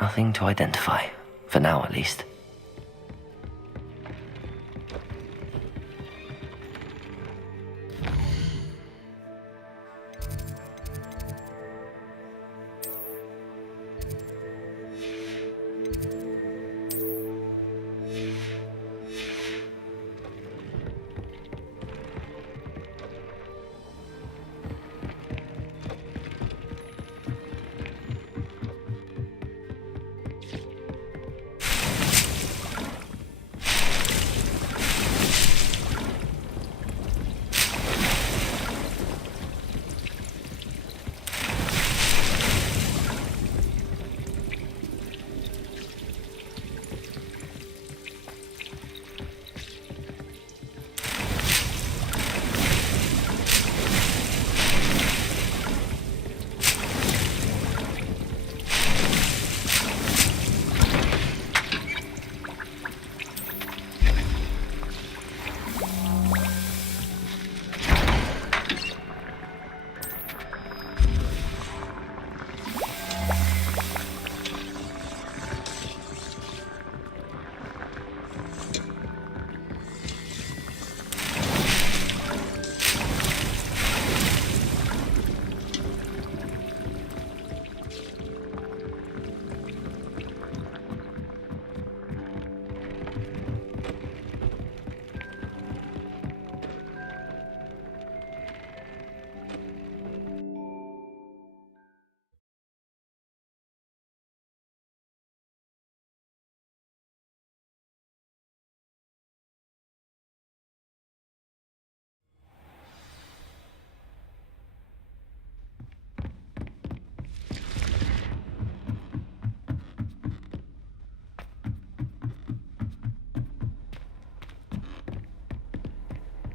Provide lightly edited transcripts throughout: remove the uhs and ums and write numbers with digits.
Nothing to identify, for now at least.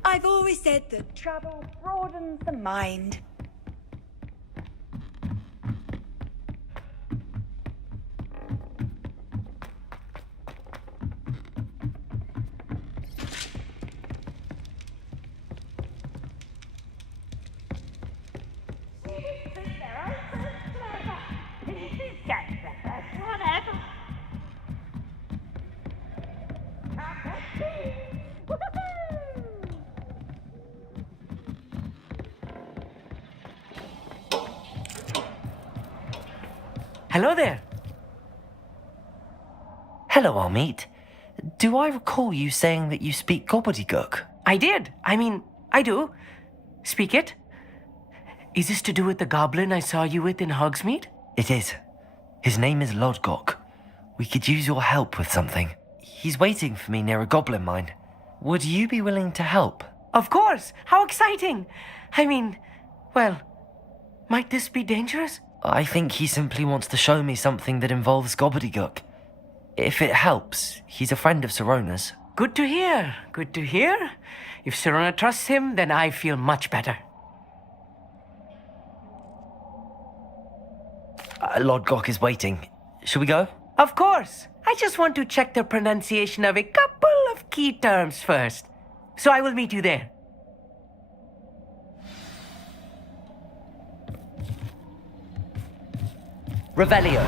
I've always said that travel broadens the mind. Hello there. Hello, Armeet. Do I recall you saying that you speak gobbledygook? I did. I do. Speak it. Is this to do with the goblin I saw you with in Hogsmeade? It is. His name is Lodgok. We could use your help with something. He's waiting for me near a goblin mine. Would you be willing to help? Of course. How exciting. Well, might this be dangerous? I think he simply wants to show me something that involves gobbledygook. If it helps, he's a friend of Sirona's. Good to hear. Good to hear. If Sirona trusts him, then I feel much better. Lodgok is waiting. Shall we go? Of course. I just want to check the pronunciation of a couple of key terms first. So I will meet you there. Revelio.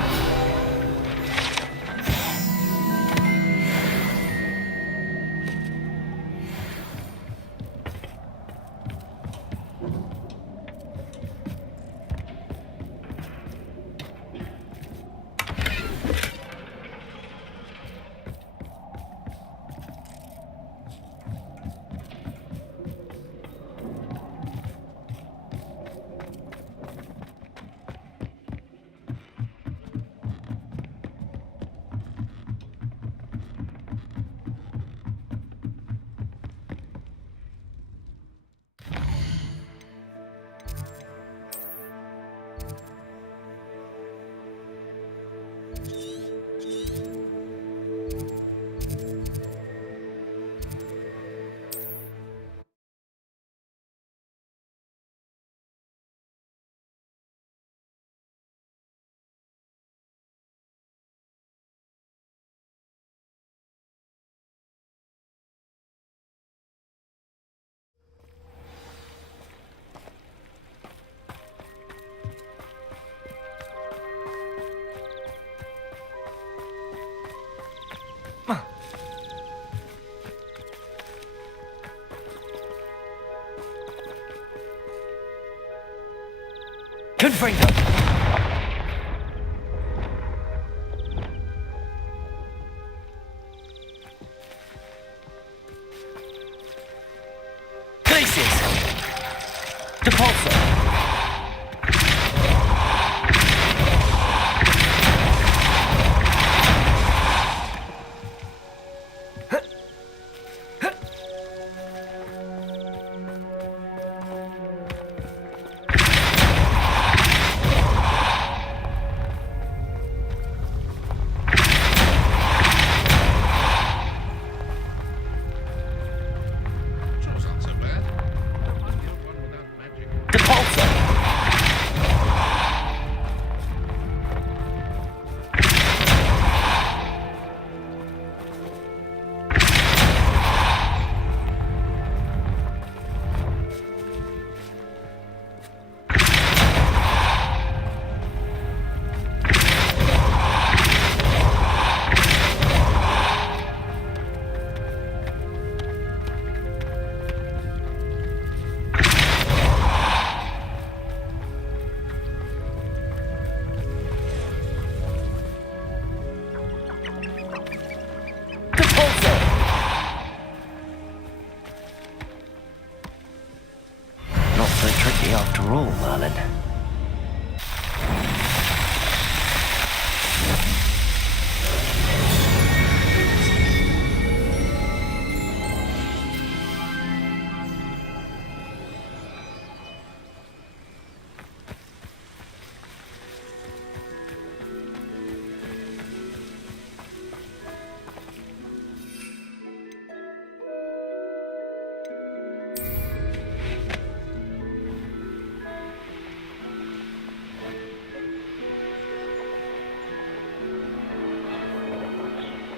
Confringo! Glacius! Depulso! Sure sounds so bad. Don't mind the old one without magic. Depulso! Depulso! Not so tricky after all, Merlin.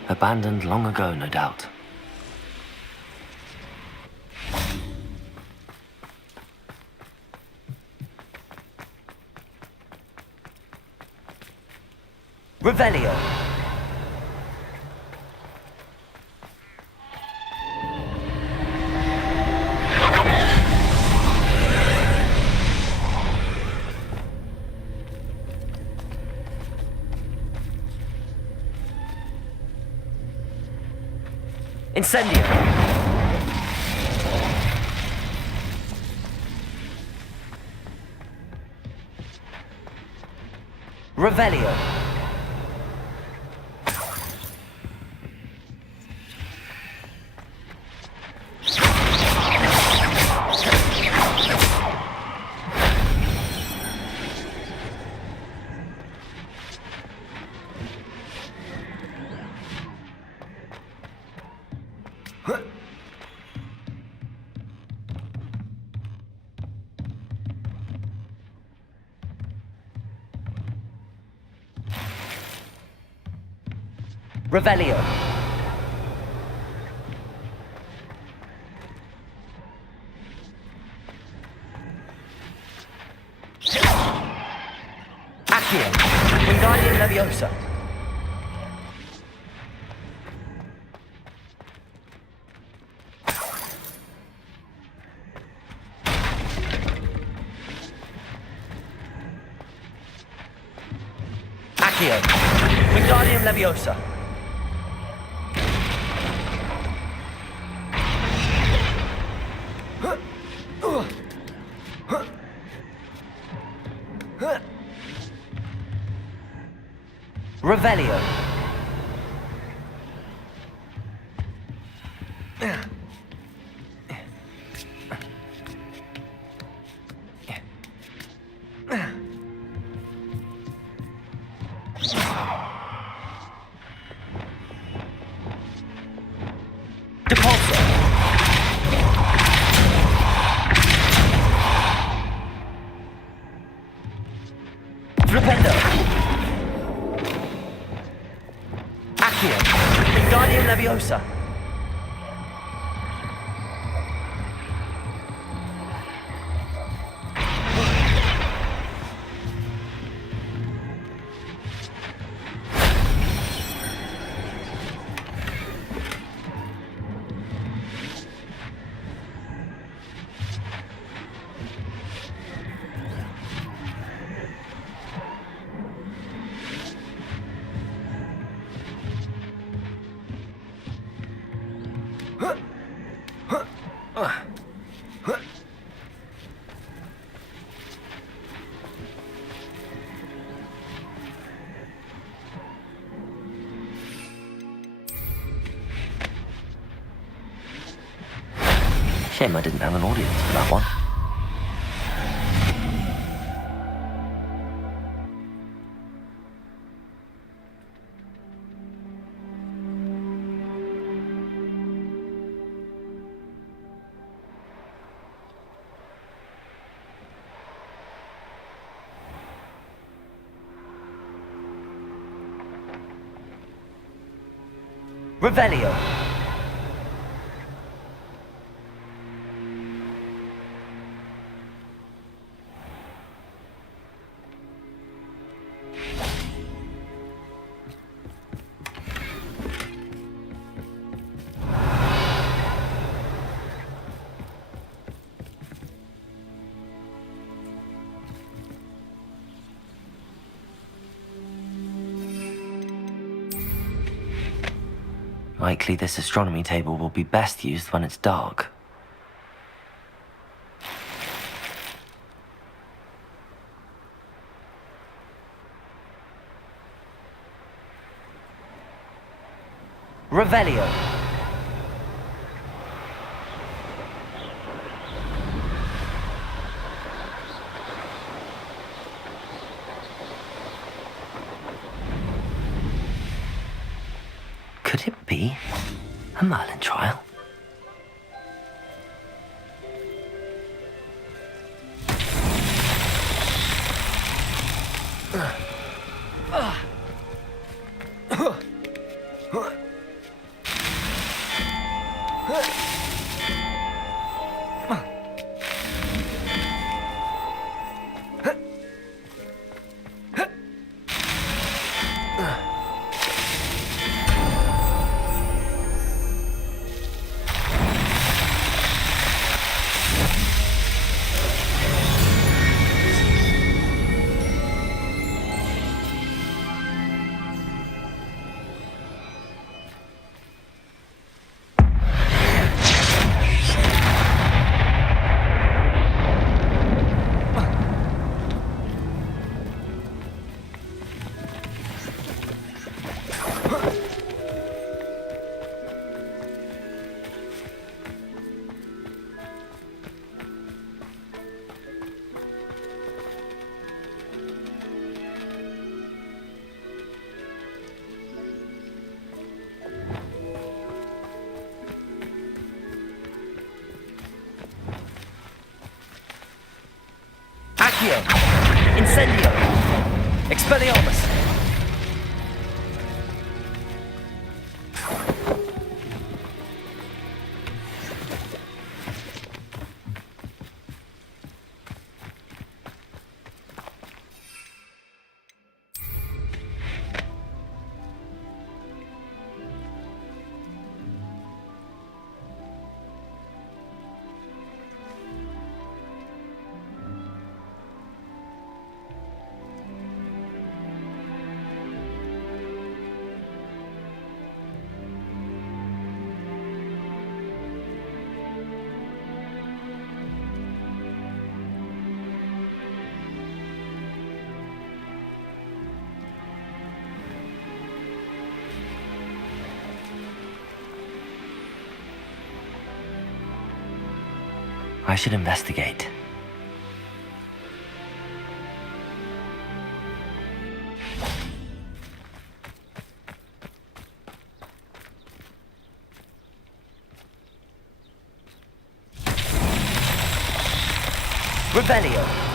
Abandoned long ago, no doubt. Revelio! Incendio! Revelio! Revelio! Accio! Wingardium Leviosa! Accio! Wingardium Leviosa! Revelio! Depulso! Flipendo! Accio! Wingardium Leviosa! Shame I didn't have an audience for that one. Revelio. Likely this astronomy table will be best used when it's dark. Revelio. Could it be a Merlin trial? Accio! Incendio! Expelliarmus! I should investigate. Revelio.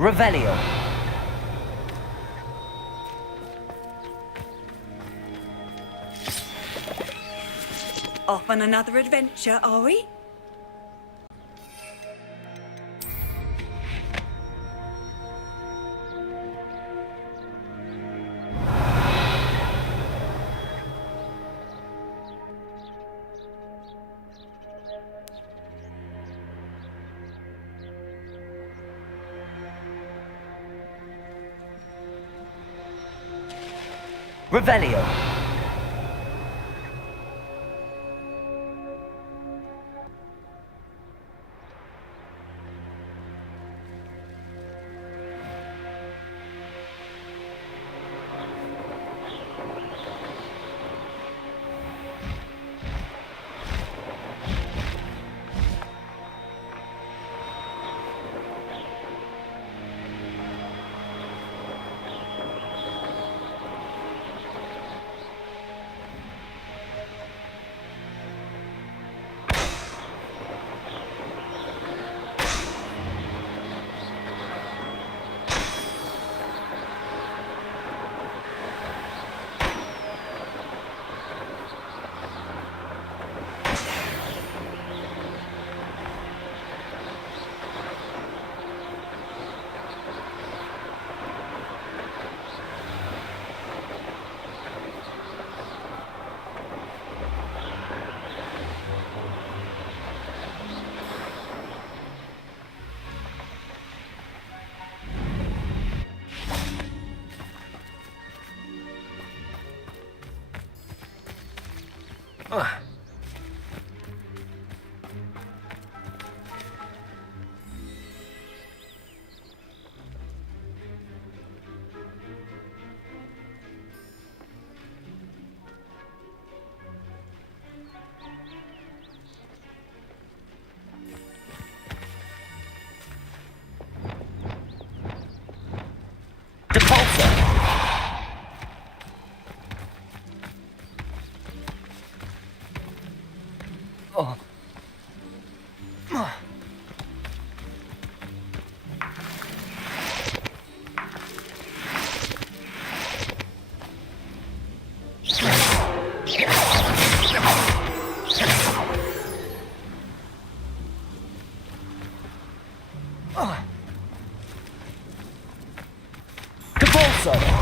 Revelio. Off on another adventure, are we? Revelio. Depulso. Oh. Depulso.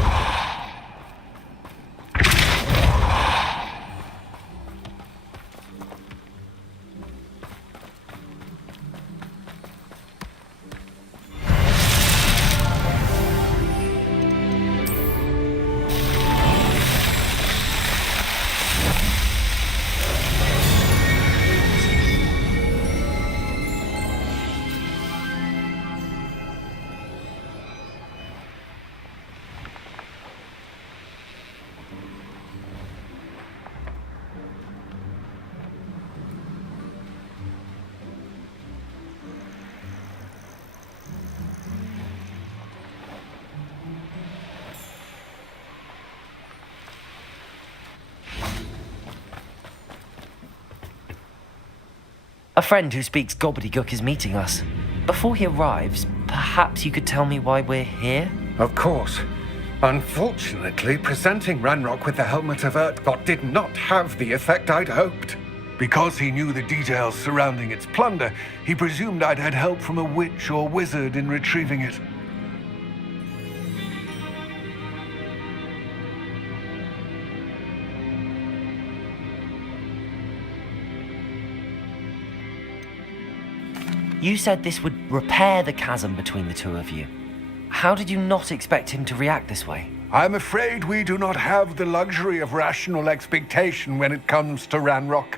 A friend who speaks gobbledygook is meeting us. Before he arrives, perhaps you could tell me why we're here? Of course. Unfortunately, presenting Ranrock with the Helmet of Urtkot did not have the effect I'd hoped. Because he knew the details surrounding its plunder, he presumed I'd had help from a witch or wizard in retrieving it. You said this would repair the chasm between the two of you. How did you not expect him to react this way? I'm afraid we do not have the luxury of rational expectation when it comes to Ranrock.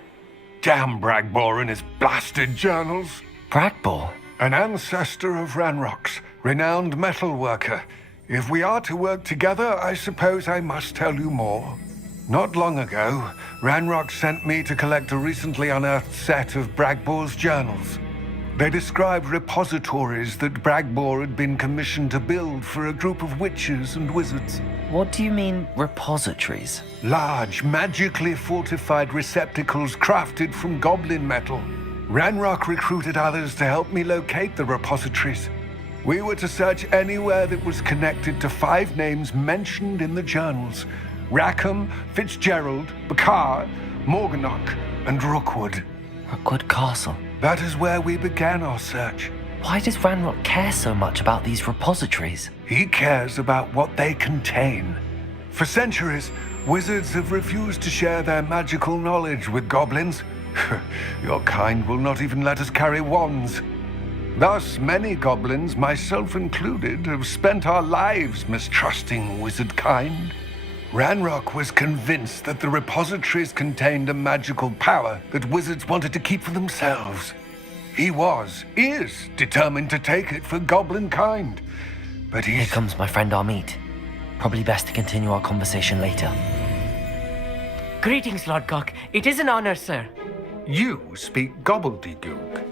Damn Bragbor and his blasted journals. Bragbor? An ancestor of Ranrock's, renowned metal worker. If we are to work together, I suppose I must tell you more. Not long ago, Ranrock sent me to collect a recently unearthed set of Bragbor's journals. They described repositories that Bragbor had been commissioned to build for a group of witches and wizards. What do you mean, repositories? Large, magically fortified receptacles crafted from goblin metal. Ranrock recruited others to help me locate the repositories. We were to search anywhere that was connected to 5 names mentioned in the journals: Rackham, Fitzgerald, Bakar, Morganach, and Rookwood. Rookwood Castle. That is where we began our search. Why does Ranrock care so much about these repositories? He cares about what they contain. For centuries, wizards have refused to share their magical knowledge with goblins. Your kind will not even let us carry wands. Thus, many goblins, myself included, have spent our lives mistrusting wizard kind. Ranrock was convinced that the repositories contained a magical power that wizards wanted to keep for themselves. He is determined to take it for goblin kind. But Here comes my friend Amit. Probably best to continue our conversation later. Greetings, Lord Gok. It is an honor, sir. You speak gobbledygook.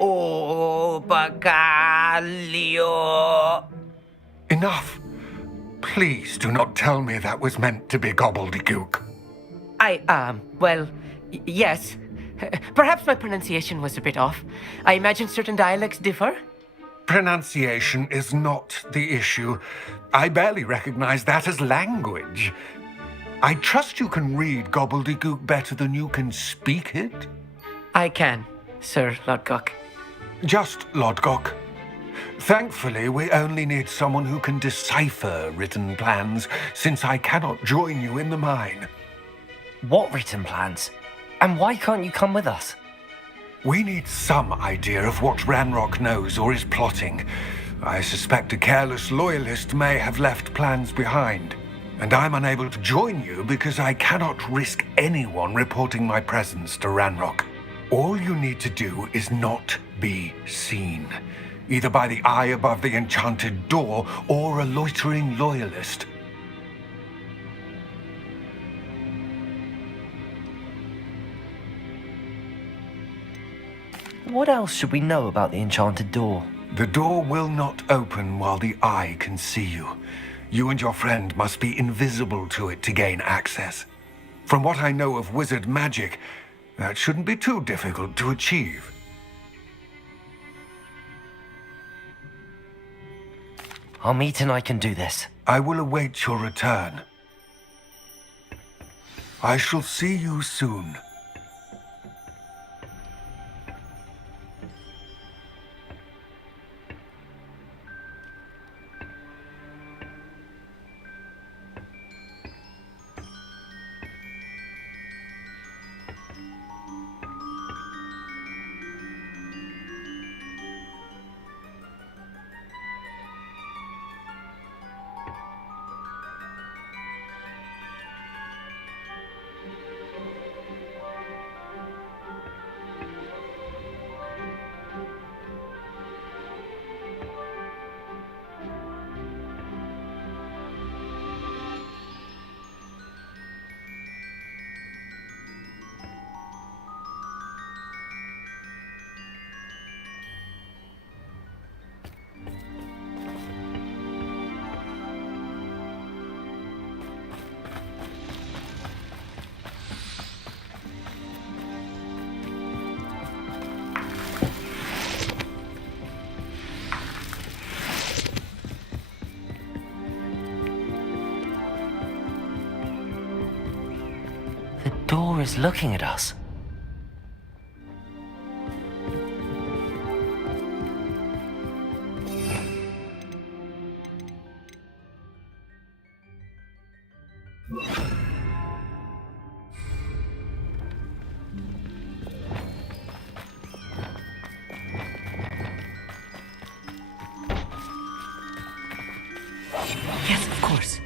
Oh, Bagalio. Enough. Please do not tell me that was meant to be gobbledygook. Yes. Perhaps my pronunciation was a bit off. I imagine certain dialects differ. Pronunciation is not the issue. I barely recognize that as language. I trust you can read gobbledygook better than you can speak it? I can, Sir Lord Gok. Just Lodgok. Thankfully, we only need someone who can decipher written plans, since I cannot join you in the mine. What written plans? And why can't you come with us? We need some idea of what Ranrock knows or is plotting. I suspect a careless loyalist may have left plans behind. And I'm unable to join you because I cannot risk anyone reporting my presence to Ranrock. All you need to do is not be seen, either by the eye above the enchanted door or a loitering loyalist. What else should we know about the enchanted door? The door will not open while the eye can see you. You and your friend must be invisible to it to gain access. From what I know of wizard magic, that shouldn't be too difficult to achieve. Amit and I can do this. I will await your return. I shall see you soon. The door is looking at us. Yes, of course.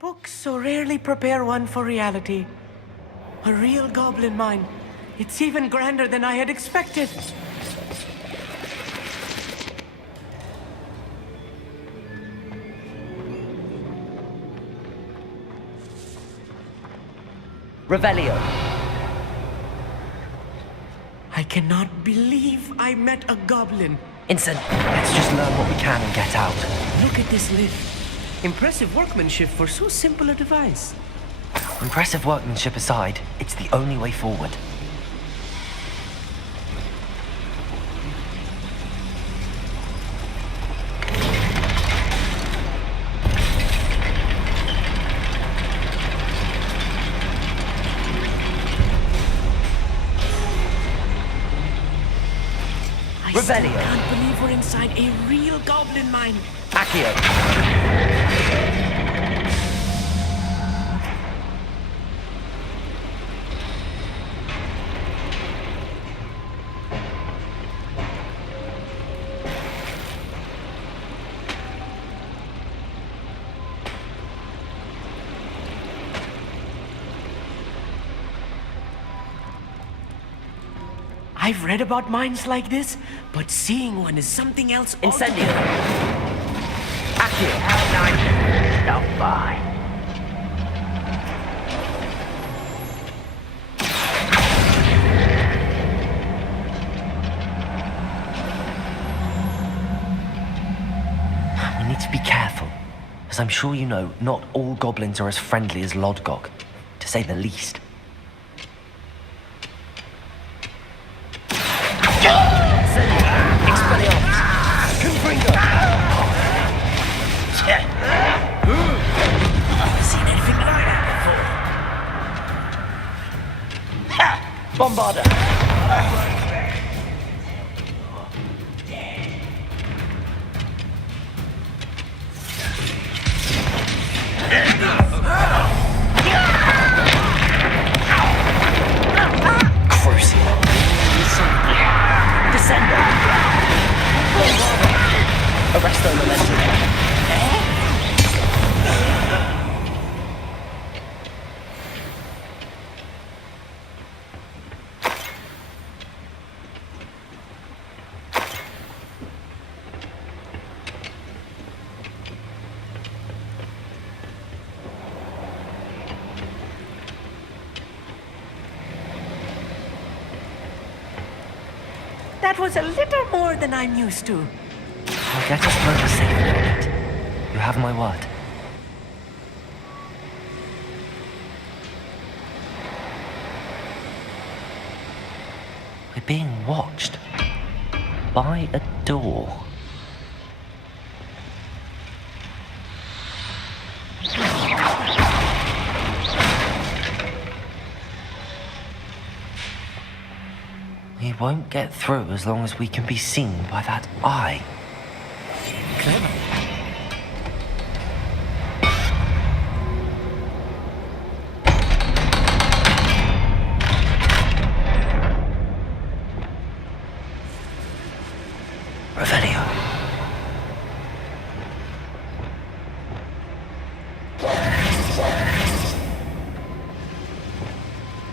Books so rarely prepare one for reality. A real goblin mine. It's even grander than I had expected. Revelio. I cannot believe I met a goblin. Incent, let's just learn what we can and get out. Look at this lift. Impressive workmanship for so simple a device. Impressive workmanship aside, it's the only way forward. I still Revelio. can't believe we're inside a real goblin mine. Accio. I've read about mines like this, but seeing one is something else Incendio. altogether. Accio. Stop by. We need to be careful. As I'm sure you know, not all goblins are as friendly as Lodgok, to say the least. Seen anything like that before? Bombarder! Crucial. Descender! Arresto Momentum. That was a little more than I'm used to. I'll get us over safely on it. You have my word. We're being watched. By a door. We won't get through as long as we can be seen by that eye. Clever. Revelio.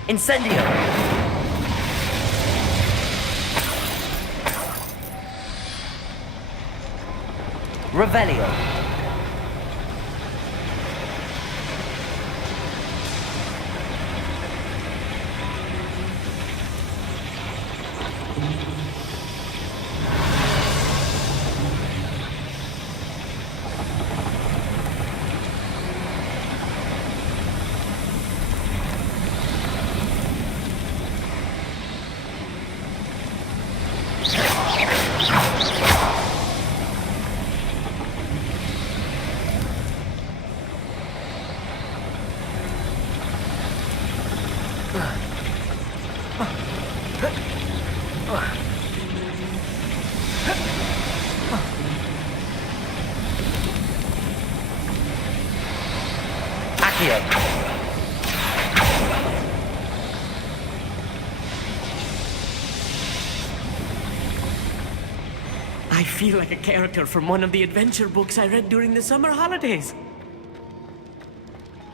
Incendio. Revelio. Accio. I feel like a character from one of the adventure books I read during the summer holidays.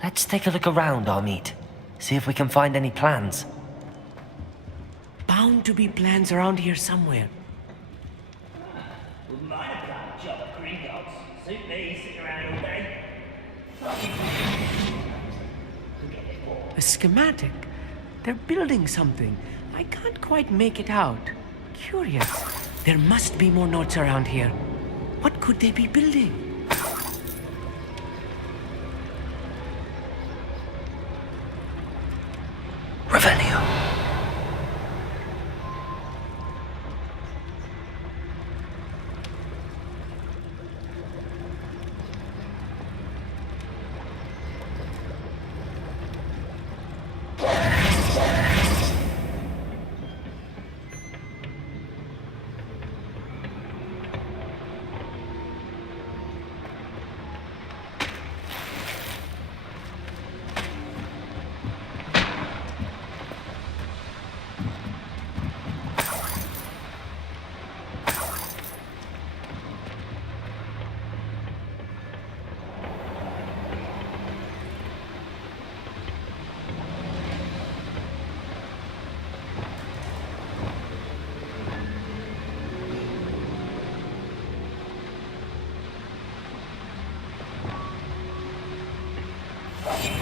Let's take a look around, Amit. See if we can find any plans. Bound to be plans around here somewhere. Wouldn't mind a black job at Gringotts. Suit me, sitting around all day. Forget it all. A schematic. They're building something. I can't quite make it out. Curious. There must be more notes around here. What could they be building? Revelio.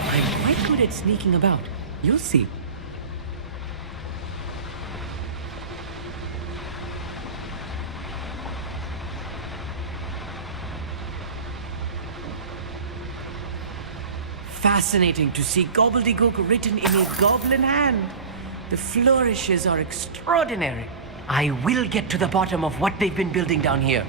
I'm quite good at sneaking about. You'll see. Fascinating to see gobbledygook written in a goblin hand. The flourishes are extraordinary. I will get to the bottom of what they've been building down here.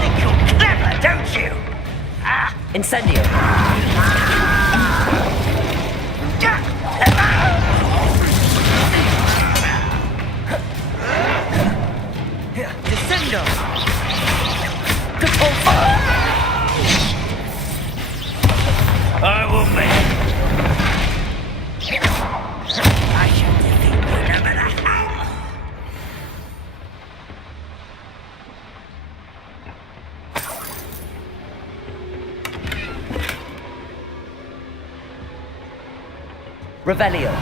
Think you're clever, don't you? Incendio. Descendo. Control fire. I will make. I shall defeat whatever the hell. Revelio.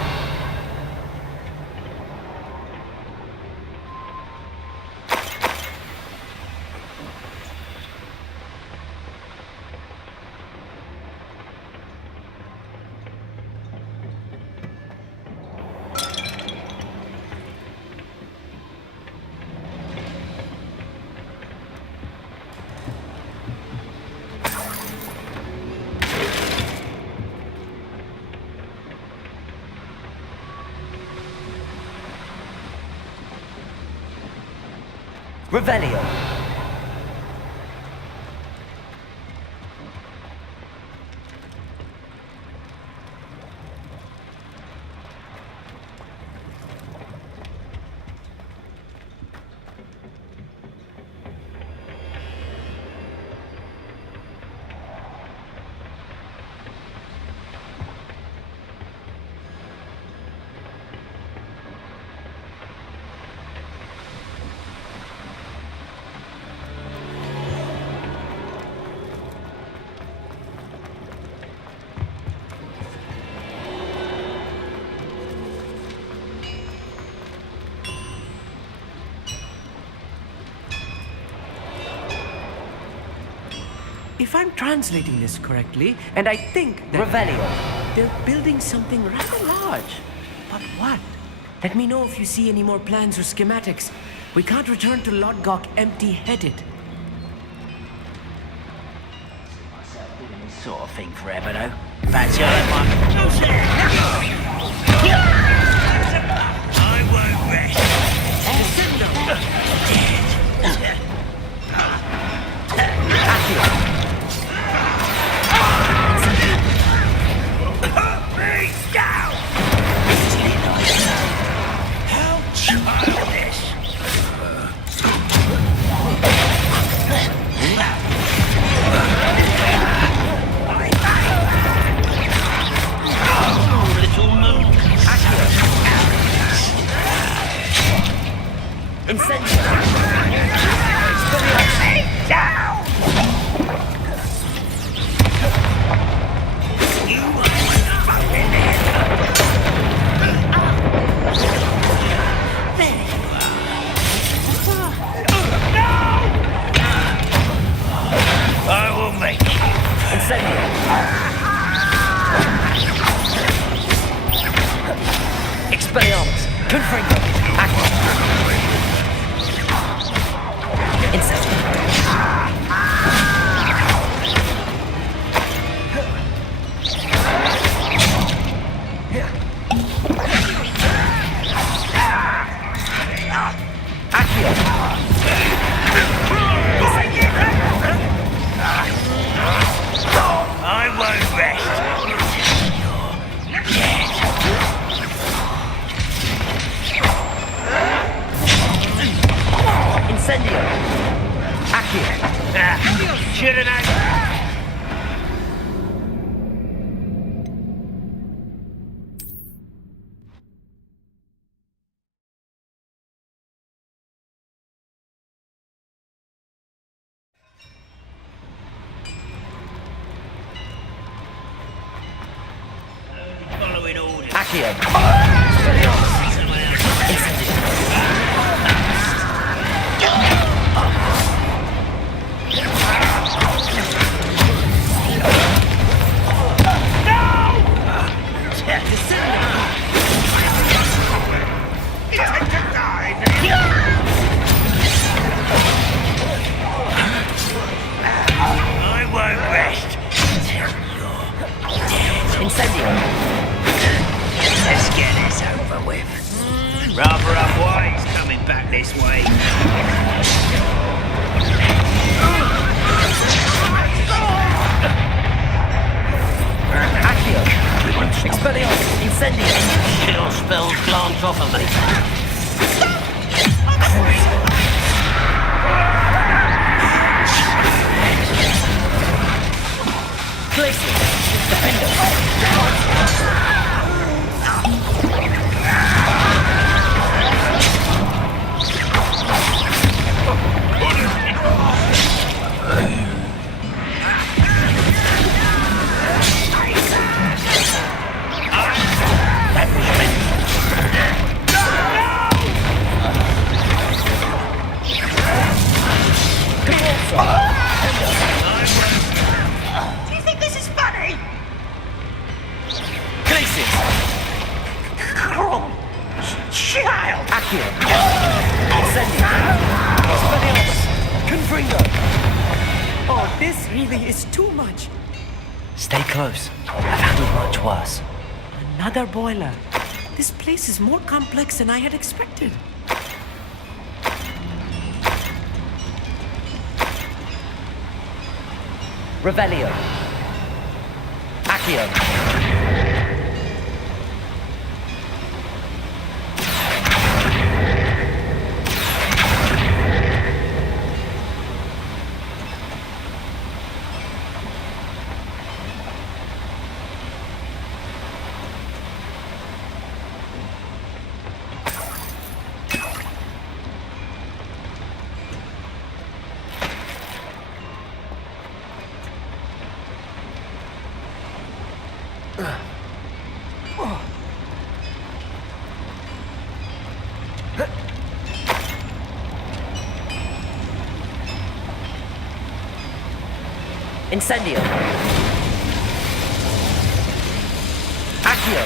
Revelio. If I'm translating this correctly, and I think that Revelio. they're building something rather large. But what? Let me know if you see any more plans or schematics. We can't return to Lodgok empty-headed. sort of thing forever, though. Fancy I had one. I won't rest. Please down! How childish! Little moon. Down! You won't fucking head. There you are. No! I will make it. Expelliarmus! Confringo! I won't rest. Incendio! Accio! Should have known. Following orders. Accio! I won't rest. Incendio! Let's get this over with. Rather unwise coming back this way. Accio! Expelliarmus! Incendio! Chill spells glance off of me. Glacier! Defendo! Do you think this is funny? Glacier! Child! Accio! Incendio! Expelliarmus! Confringo! Oh, this really is too much. Stay close. I've handled much worse. Another boiler. This place is more complex than I had expected. Revelio! Accio! Incendio! Accio!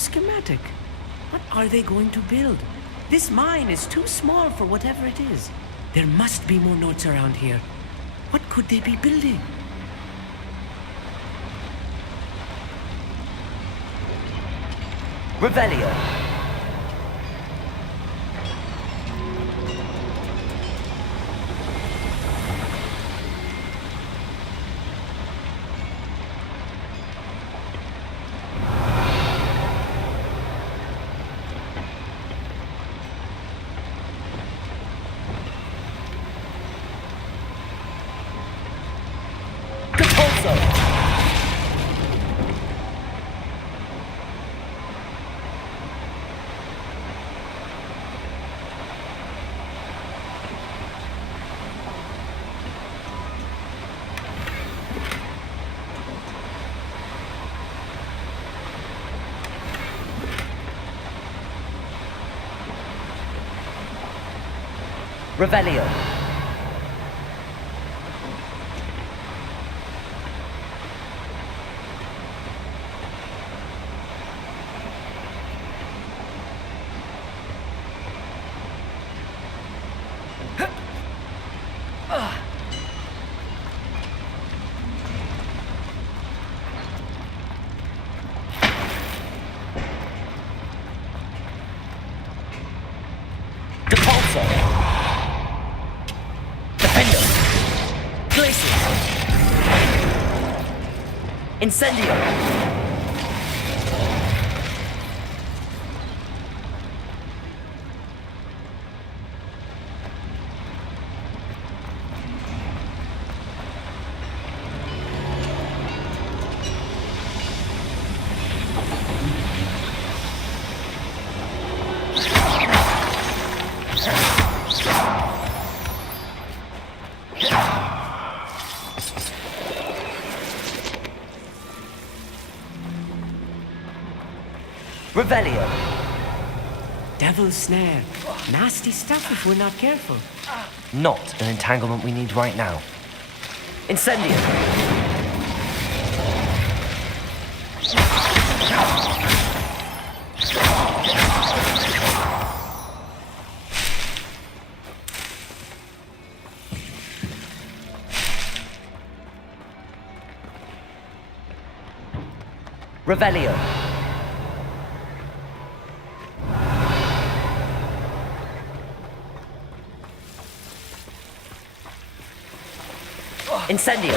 schematic. What are they going to build? This mine is too small for whatever it is. There must be more notes around here. What could they be building? Revelio. Revelio. Incendio! Revelio. Devil's snare. Nasty stuff if we're not careful. Not an entanglement we need right now. Incendio. Revelio. Incendio.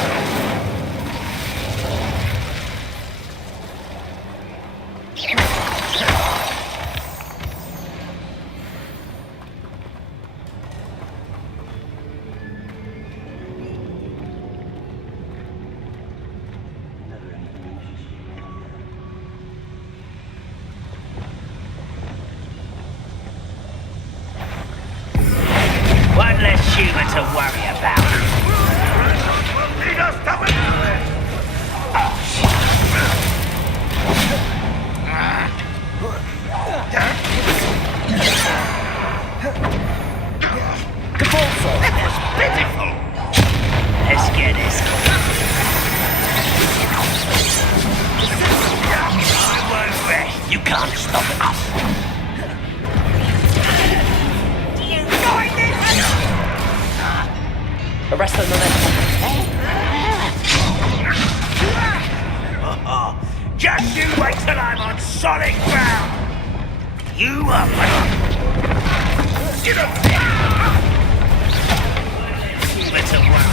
One less human to worry about. Let's get this. I won't rest. You can't stop us. Do you join this? Arrest the momentum. Just you wait till I'm on solid ground. You up. Get up. Let's work.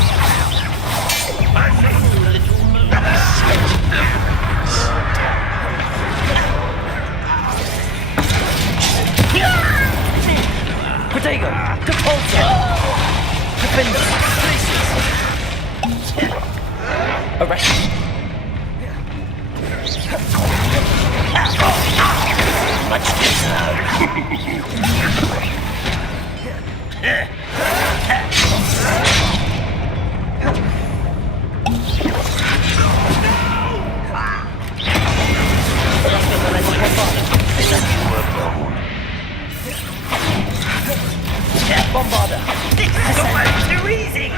Protego! Capulso! Defender! Arrest! Much too Bombarder! This is almost too easy!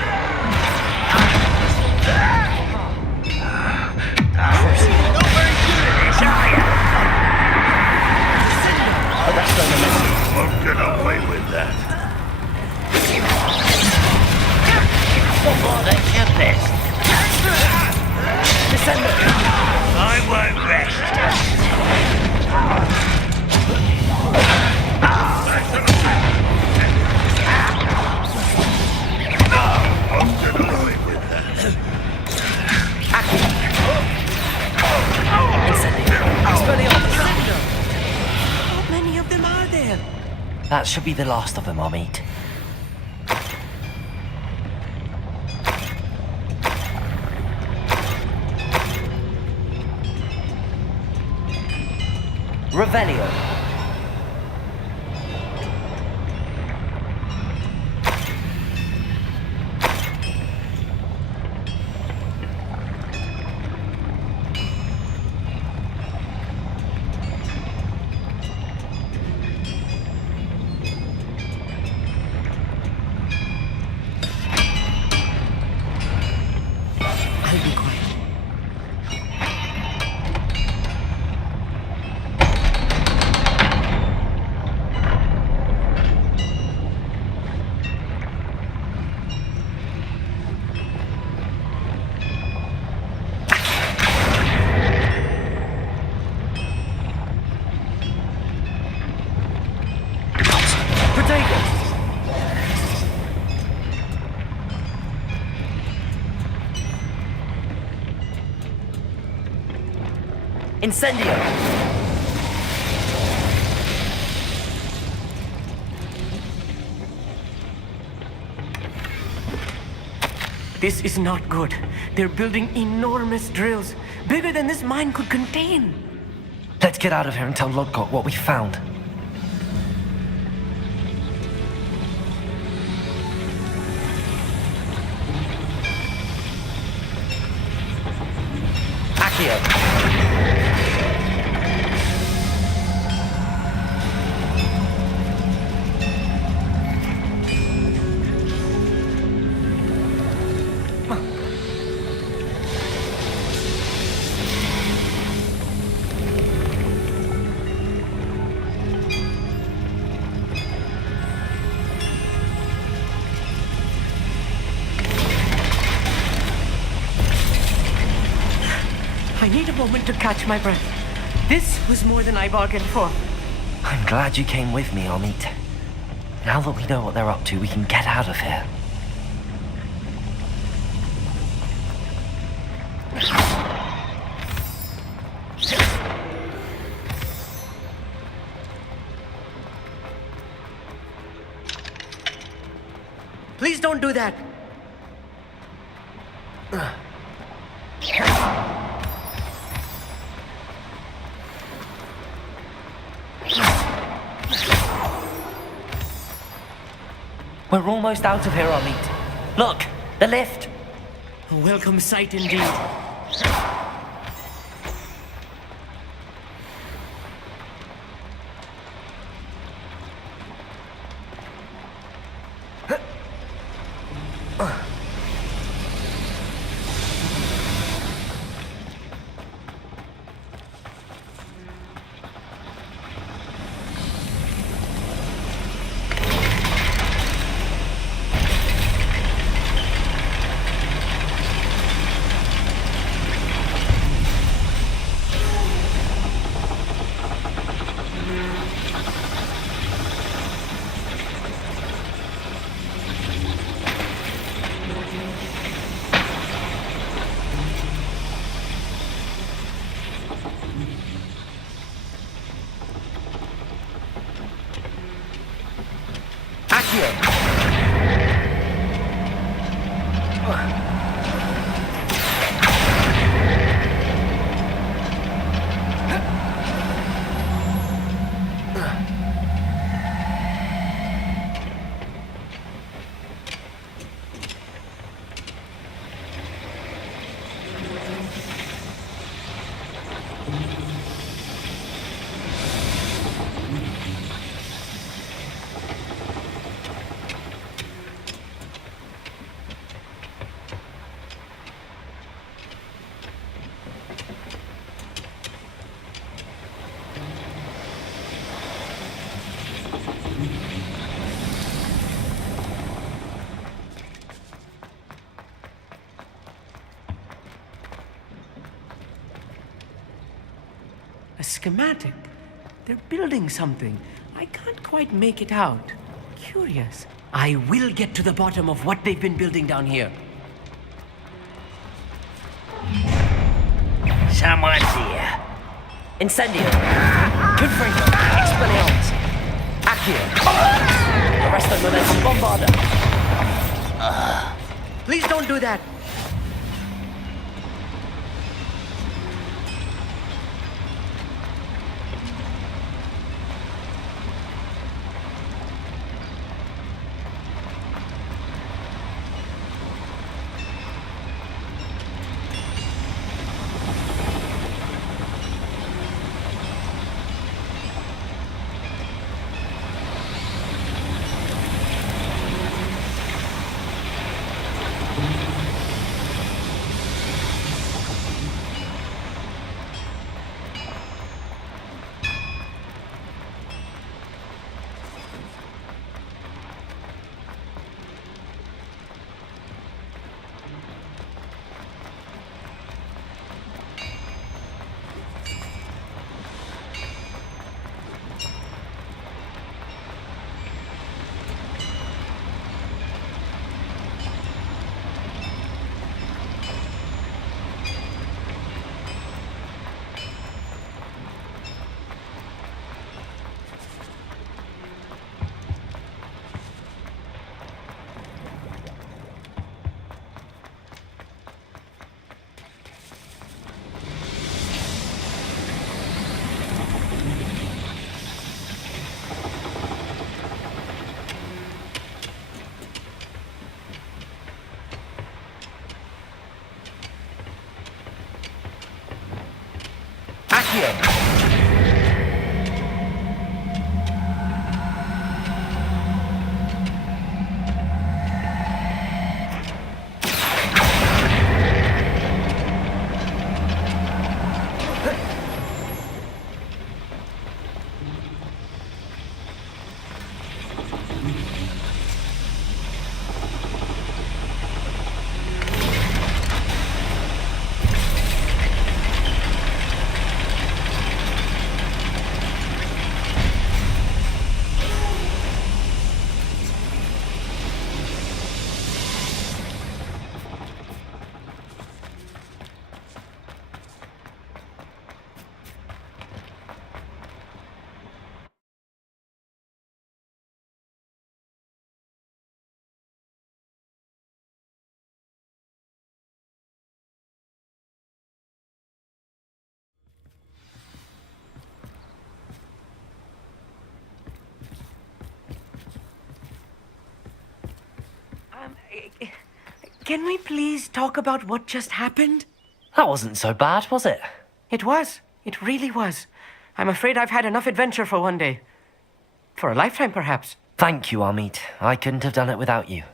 Not very good at this, are you? That's your best. I won't rest. How many of them are there? That should be the last of them I'll meet. Revelio. I'll be quiet. Incendio! This is not good. They're building enormous drills, bigger than this mine could contain. Let's get out of here and tell Lodgok what we found. Accio! I need a moment to catch my breath. This was more than I bargained for. I'm glad you came with me, Amit. Now that we know what they're up to, we can get out of here. Please don't do that. We're almost out of here, Amit. Look, the lift. A welcome sight indeed. A schematic. They're building something. I can't quite make it out. Curious. I will get to the bottom of what they've been building down here. Someone's here. Incendio. Confringo. Expelliarmus. Accio. Arresto momentum bombarda. Please don't do that. Can we please talk about what just happened? That wasn't so bad, was it? It was. It really was. I'm afraid I've had enough adventure for one day. For a lifetime, perhaps. Thank you, Amit. I couldn't have done it without you.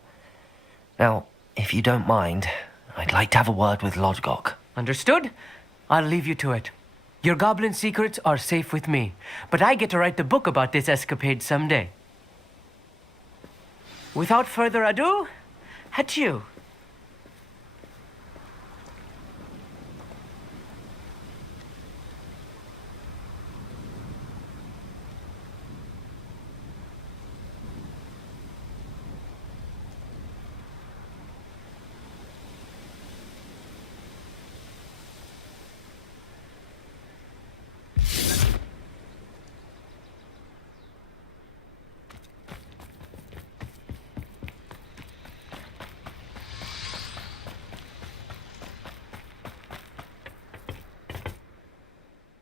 Now, if you don't mind, I'd like to have a word with Lodgok. Understood? I'll leave you to it. Your goblin secrets are safe with me, but I get to write the book about this escapade someday. Without further ado, adieu.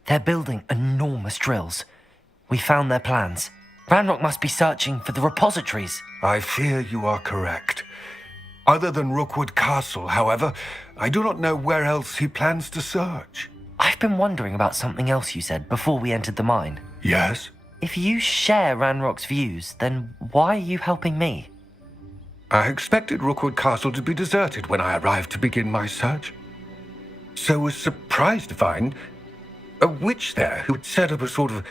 They're building enormous drills. We found their plans. Ranrock must be searching for the repositories. I fear you are correct. Other than Rookwood Castle, however, I do not know where else he plans to search. I've been wondering about something else you said before we entered the mine. Yes? If you share Ranrock's views, then why are you helping me? I expected Rookwood Castle to be deserted when I arrived to begin my search. So was surprised to find a witch there who had set up a sort of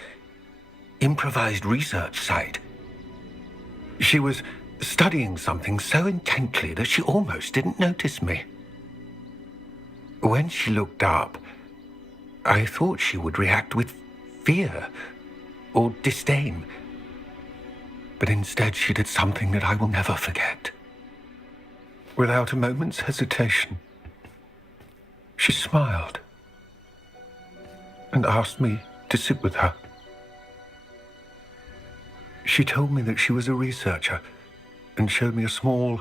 improvised research site. She was studying something so intently that she almost didn't notice me. When she looked up, I thought she would react with fear or disdain. But instead, she did something that I will never forget. Without a moment's hesitation, she smiled and asked me to sit with her. She told me that she was a researcher and showed me a small,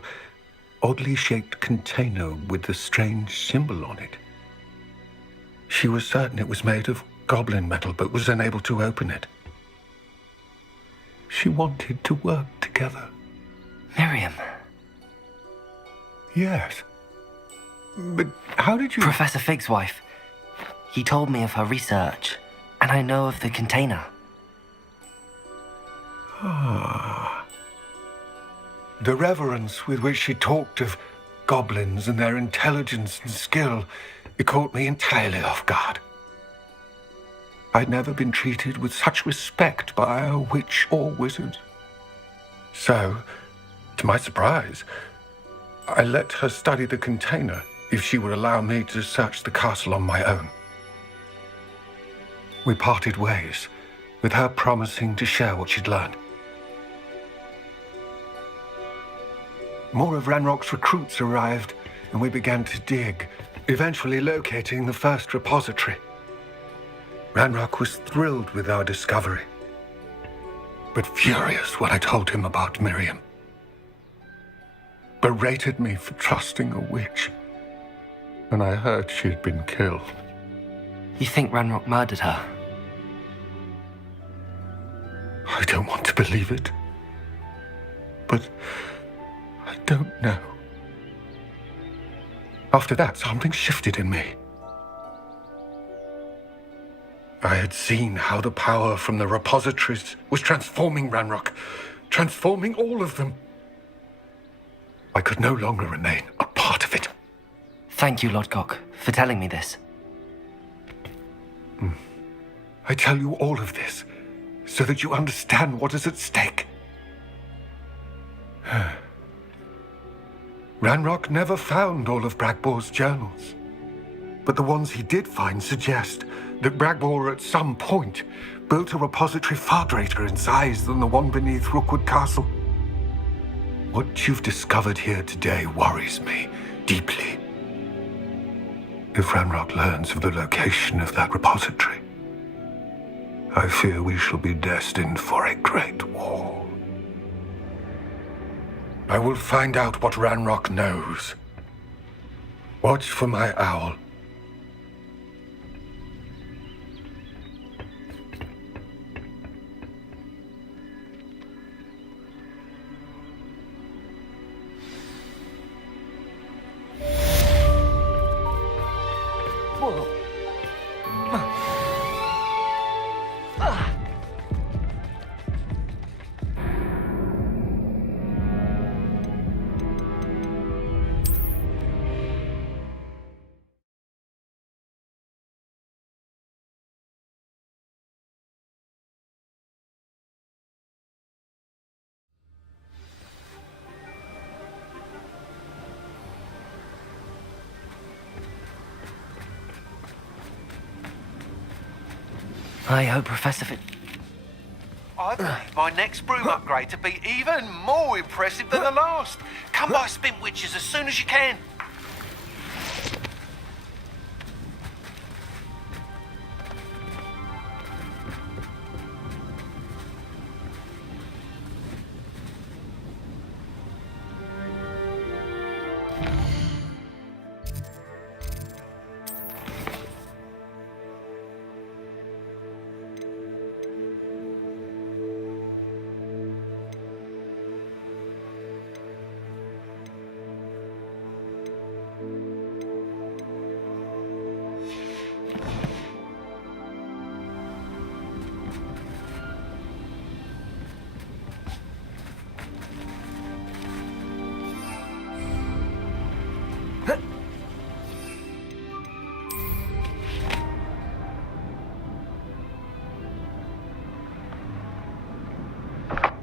oddly shaped container with a strange symbol on it. She was certain it was made of goblin metal, but was unable to open it. She wanted to work together. Miriam. Yes. But how did you... Professor Fig's wife. He told me of her research, and I know of the container. Ah. The reverence with which she talked of goblins and their intelligence and skill, it caught me entirely off guard. I'd never been treated with such respect by a witch or wizard. So, to my surprise, I let her study the container if she would allow me to search the castle on my own. We parted ways, with her promising to share what she'd learned. More of Ranrock's recruits arrived, and we began to dig, eventually locating the first repository. Ranrock was thrilled with our discovery, but furious when I told him about Miriam. Berated me for trusting a witch, and I heard she'd been killed. You think Ranrock murdered her? I don't want to believe it, but I don't know. After that, something shifted in me. I had seen how the power from the repositories was transforming Ranrock, transforming all of them. I could no longer remain a part of it. Thank you, Lodgok, for telling me this. I tell you all of this so that you understand what is at stake. Ranrock never found all of Bragbor's journals, but the ones he did find suggest that Bragbor at some point built a repository far greater in size than the one beneath Rookwood Castle. What you've discovered here today worries me deeply. If Ranrock learns of the location of that repository, I fear we shall be destined for a great war. I will find out what Ranrock knows. Watch for my owl. I hope Professor Fig... I believe my next broom upgrade to be even more impressive than the last. Come by Spin Witches as soon as you can.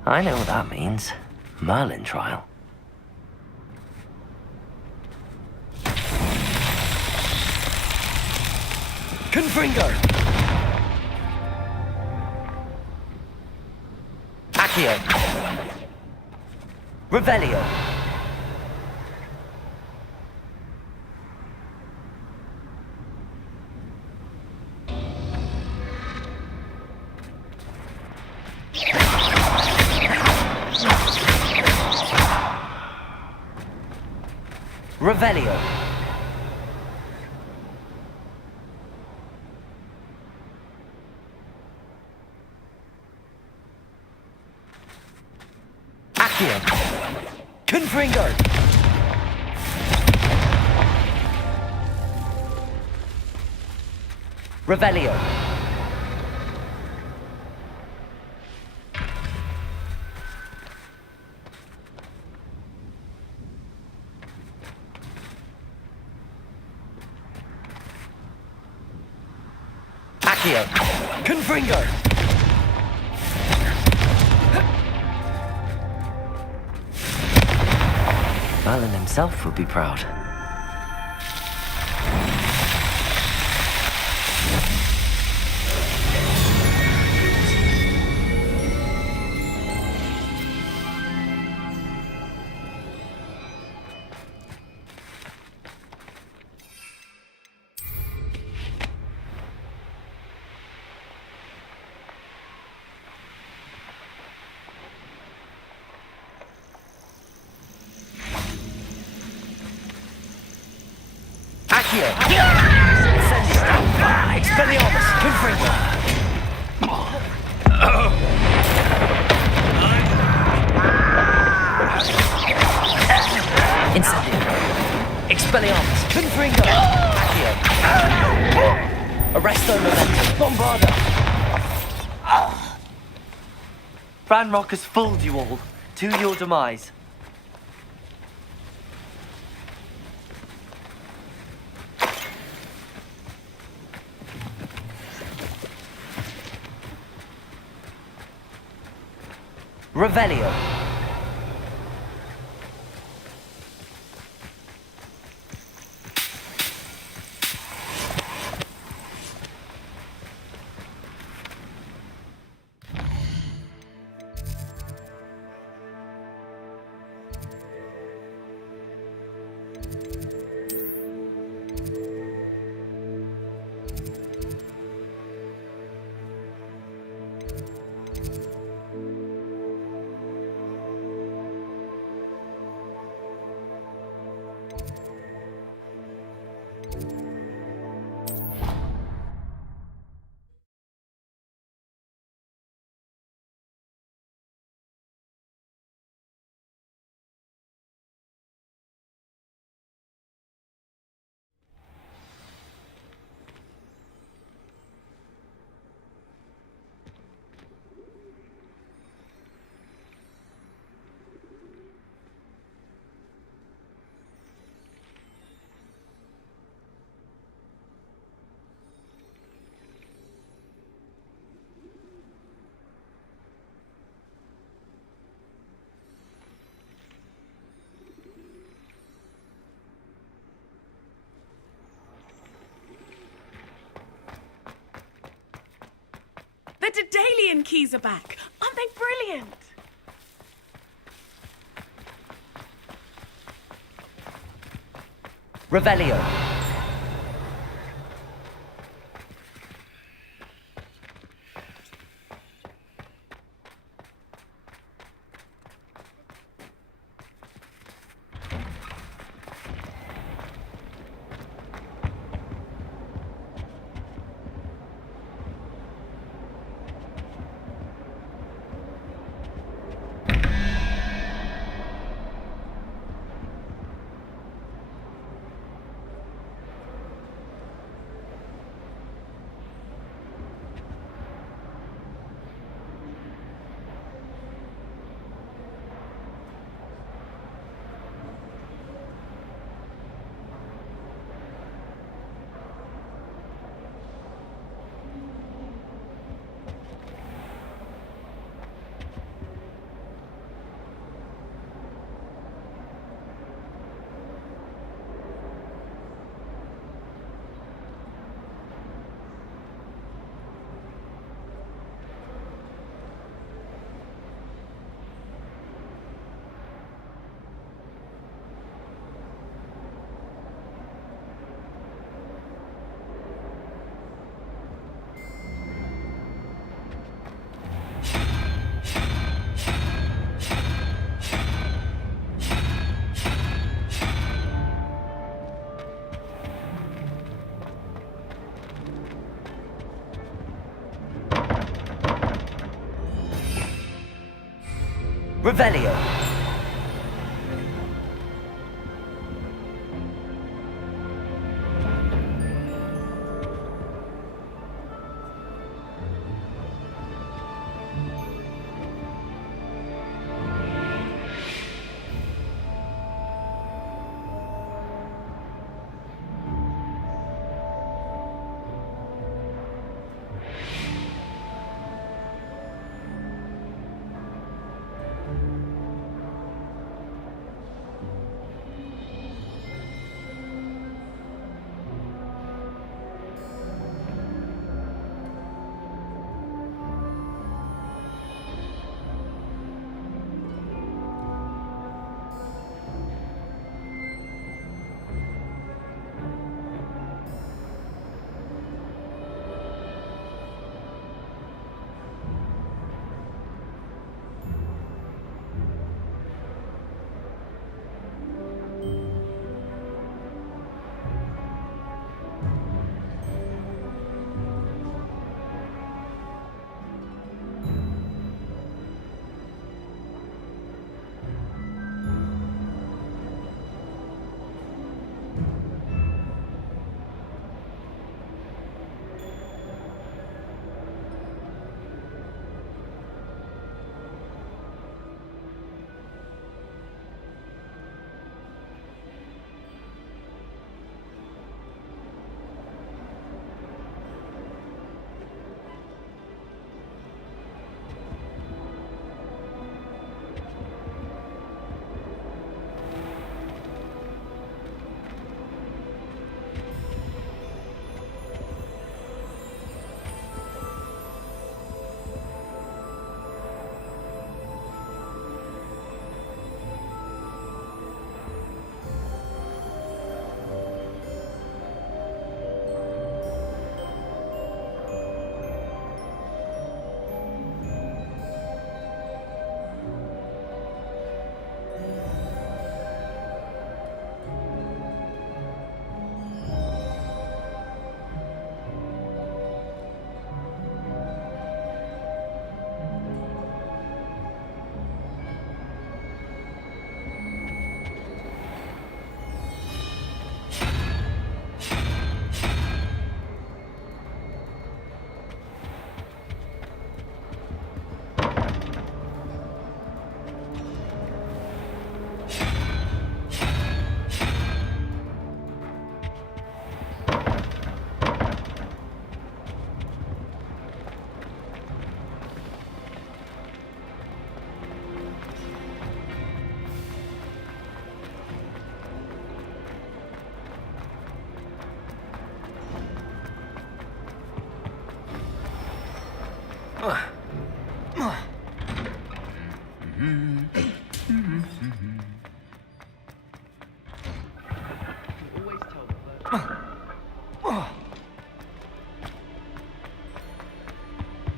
I know what that means. Merlin trial. Confringo! Accio. Revelio. Revelio. Accio. Confringo. Revelio. Accio. Confringo. Merlin himself would be proud. Accio. Incendio. Expelliarmus. Confringo. Incendio. Expelliarmus. Confringo. Accio. Arresto Momentum. Bombarda. Ranrock has fooled you all. To your demise. Revelio. The Daedalian keys are back. Aren't they brilliant? Revelio. Revelio.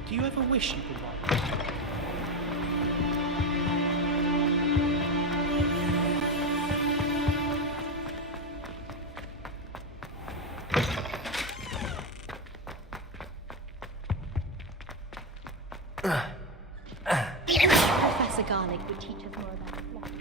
Do you ever wish you could ride? Professor Garlic would teach us more about philosophy.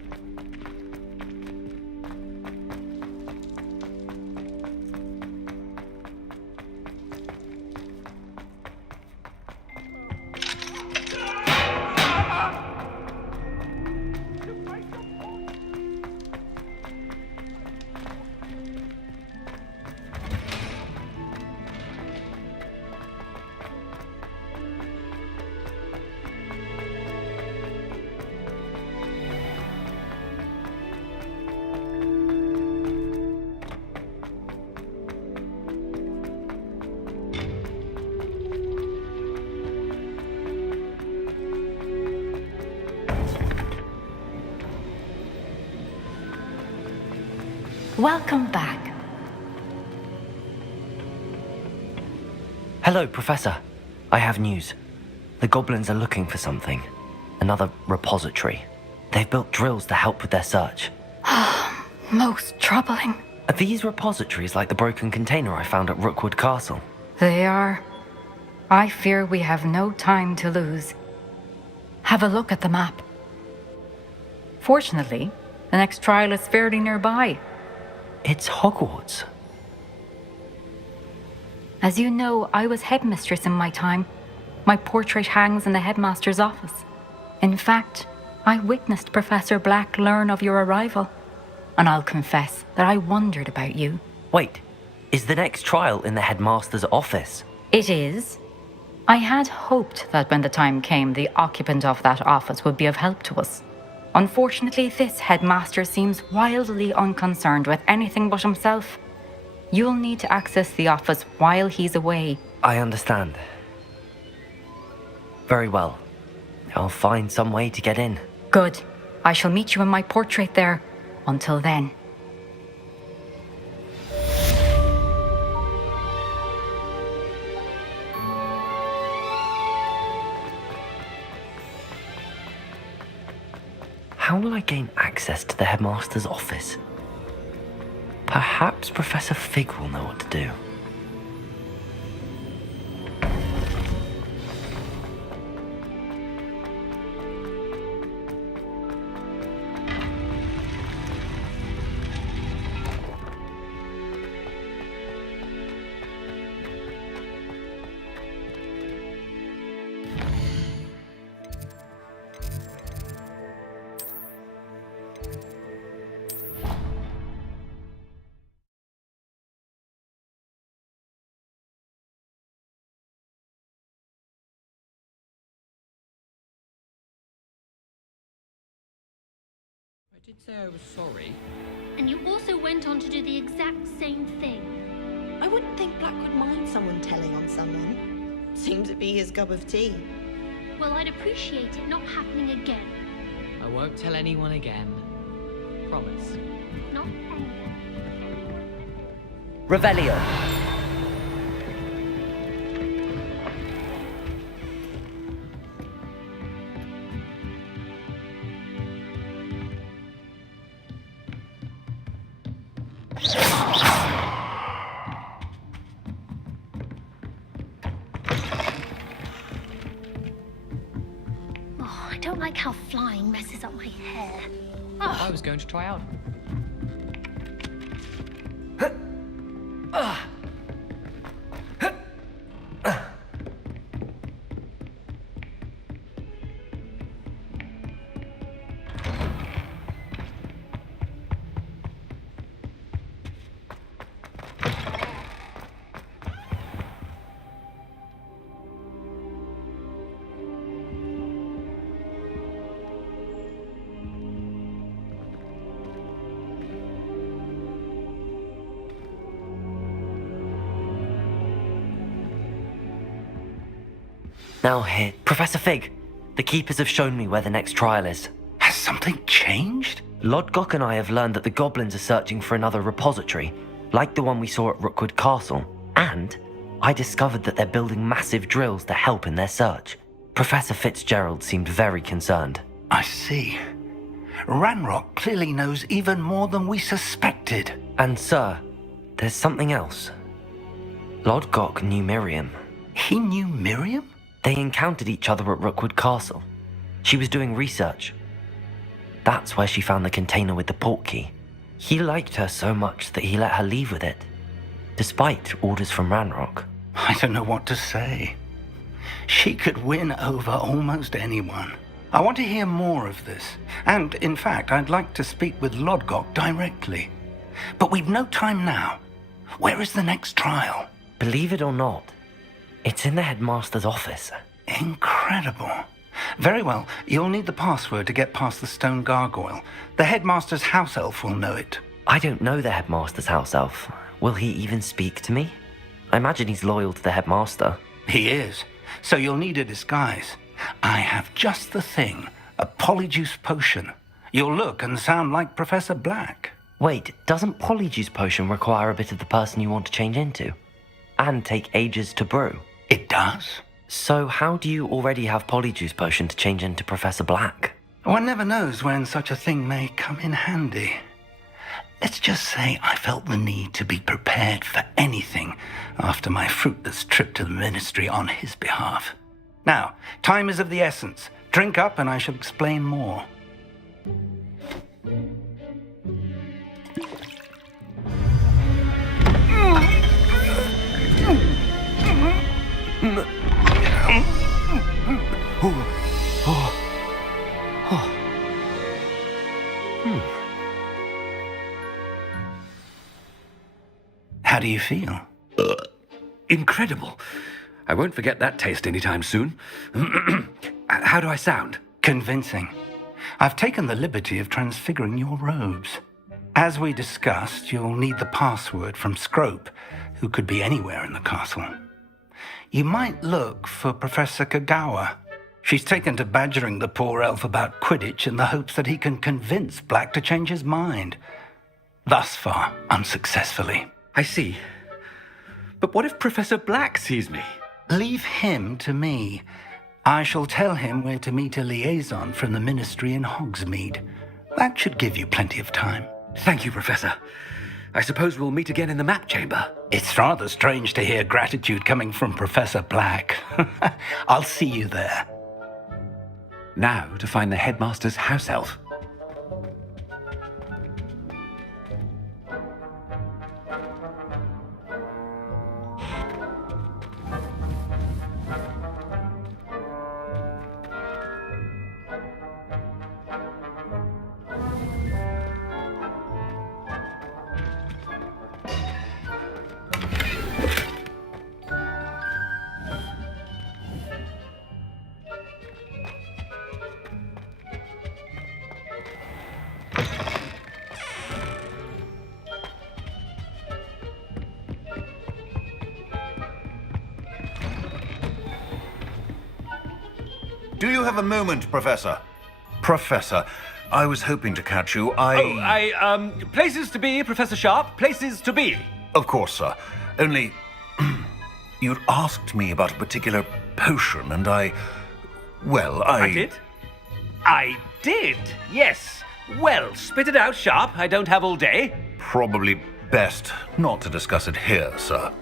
Welcome back. Hello, Professor. I have news. The goblins are looking for something. Another repository. They've built drills to help with their search. Most troubling. Are these repositories like the broken container I found at Rookwood Castle? They are. I fear we have no time to lose. Have a look at the map. Fortunately, the next trial is fairly nearby. It's Hogwarts. As you know, I was headmistress in my time. My portrait hangs in the headmaster's office. In fact, I witnessed Professor Black learn of your arrival. And I'll confess that I wondered about you. Wait, is the next trial in the headmaster's office? It is. I had hoped that when the time came, the occupant of that office would be of help to us. Unfortunately, this headmaster seems wildly unconcerned with anything but himself. You'll need to access the office while he's away. I understand. Very well. I'll find some way to get in. Good. I shall meet you in my portrait there. Until then. How will I gain access to the headmaster's office? Perhaps Professor Fig will know what to do. I did say I was sorry. And you also went on to do the exact same thing. I wouldn't think Black would mind someone telling on someone. Seems to be his cup of tea. Well, I'd appreciate it not happening again. I won't tell anyone again. Promise. Not anyone. Revelio. Oh, I don't like how flying messes up my hair. I was going to try out. Now here, Professor Fig. The Keepers have shown me where the next trial is. Has something changed? Lodgok and I have learned that the goblins are searching for another repository, like the one we saw at Rookwood Castle. And I discovered that they're building massive drills to help in their search. Professor Fitzgerald seemed very concerned. I see. Ranrock clearly knows even more than we suspected. And sir, there's something else. Lodgok knew Miriam. He knew Miriam? They encountered each other at Rookwood Castle. She was doing research. That's where she found the container with the portkey. He liked her so much that he let her leave with it, despite orders from Ranrock. I don't know what to say. She could win over almost anyone. I want to hear more of this. And, in fact, I'd like to speak with Lodgok directly. But we've no time now. Where is the next trial? Believe it or not, it's in the headmaster's office. Incredible. Very well, you'll need the password to get past the stone gargoyle. The headmaster's house elf will know it. I don't know the headmaster's house elf. Will he even speak to me? I imagine he's loyal to the headmaster. He is. So you'll need a disguise. I have just the thing. A polyjuice potion. You'll look and sound like Professor Black. Wait, doesn't Polyjuice Potion require a bit of the person you want to change into? And take ages to brew? It does. So how do you already have Polyjuice Potion to change into Professor Black? One never knows when such a thing may come in handy. Let's just say I felt the need to be prepared for anything after my fruitless trip to the ministry on his behalf. Now, time is of the essence. Drink up and I shall explain more. How do you feel? Incredible. I won't forget that taste anytime soon. How do I sound? Convincing. I've taken the liberty of transfiguring your robes. As we discussed, you'll need the password from Scrope, who could be anywhere in the castle. You might look for Professor Kagawa. She's taken to badgering the poor elf about Quidditch in the hopes that he can convince Black to change his mind. Thus far, unsuccessfully. I see. But what if Professor Black sees me? Leave him to me. I shall tell him where to meet a liaison from the Ministry in Hogsmeade. That should give you plenty of time. Thank you, Professor. I suppose we'll meet again in the map chamber. It's rather strange to hear gratitude coming from Professor Black. I'll see you there. Now to find the headmaster's house elf. Do you have a moment, Professor? Professor, I was hoping to catch you. Places to be, Professor Sharp. Places to be. Of course, sir. Only, you'd asked me about a particular potion, and I did? I did, yes. Well, spit it out, Sharp. I don't have all day. Probably best not to discuss it here, sir.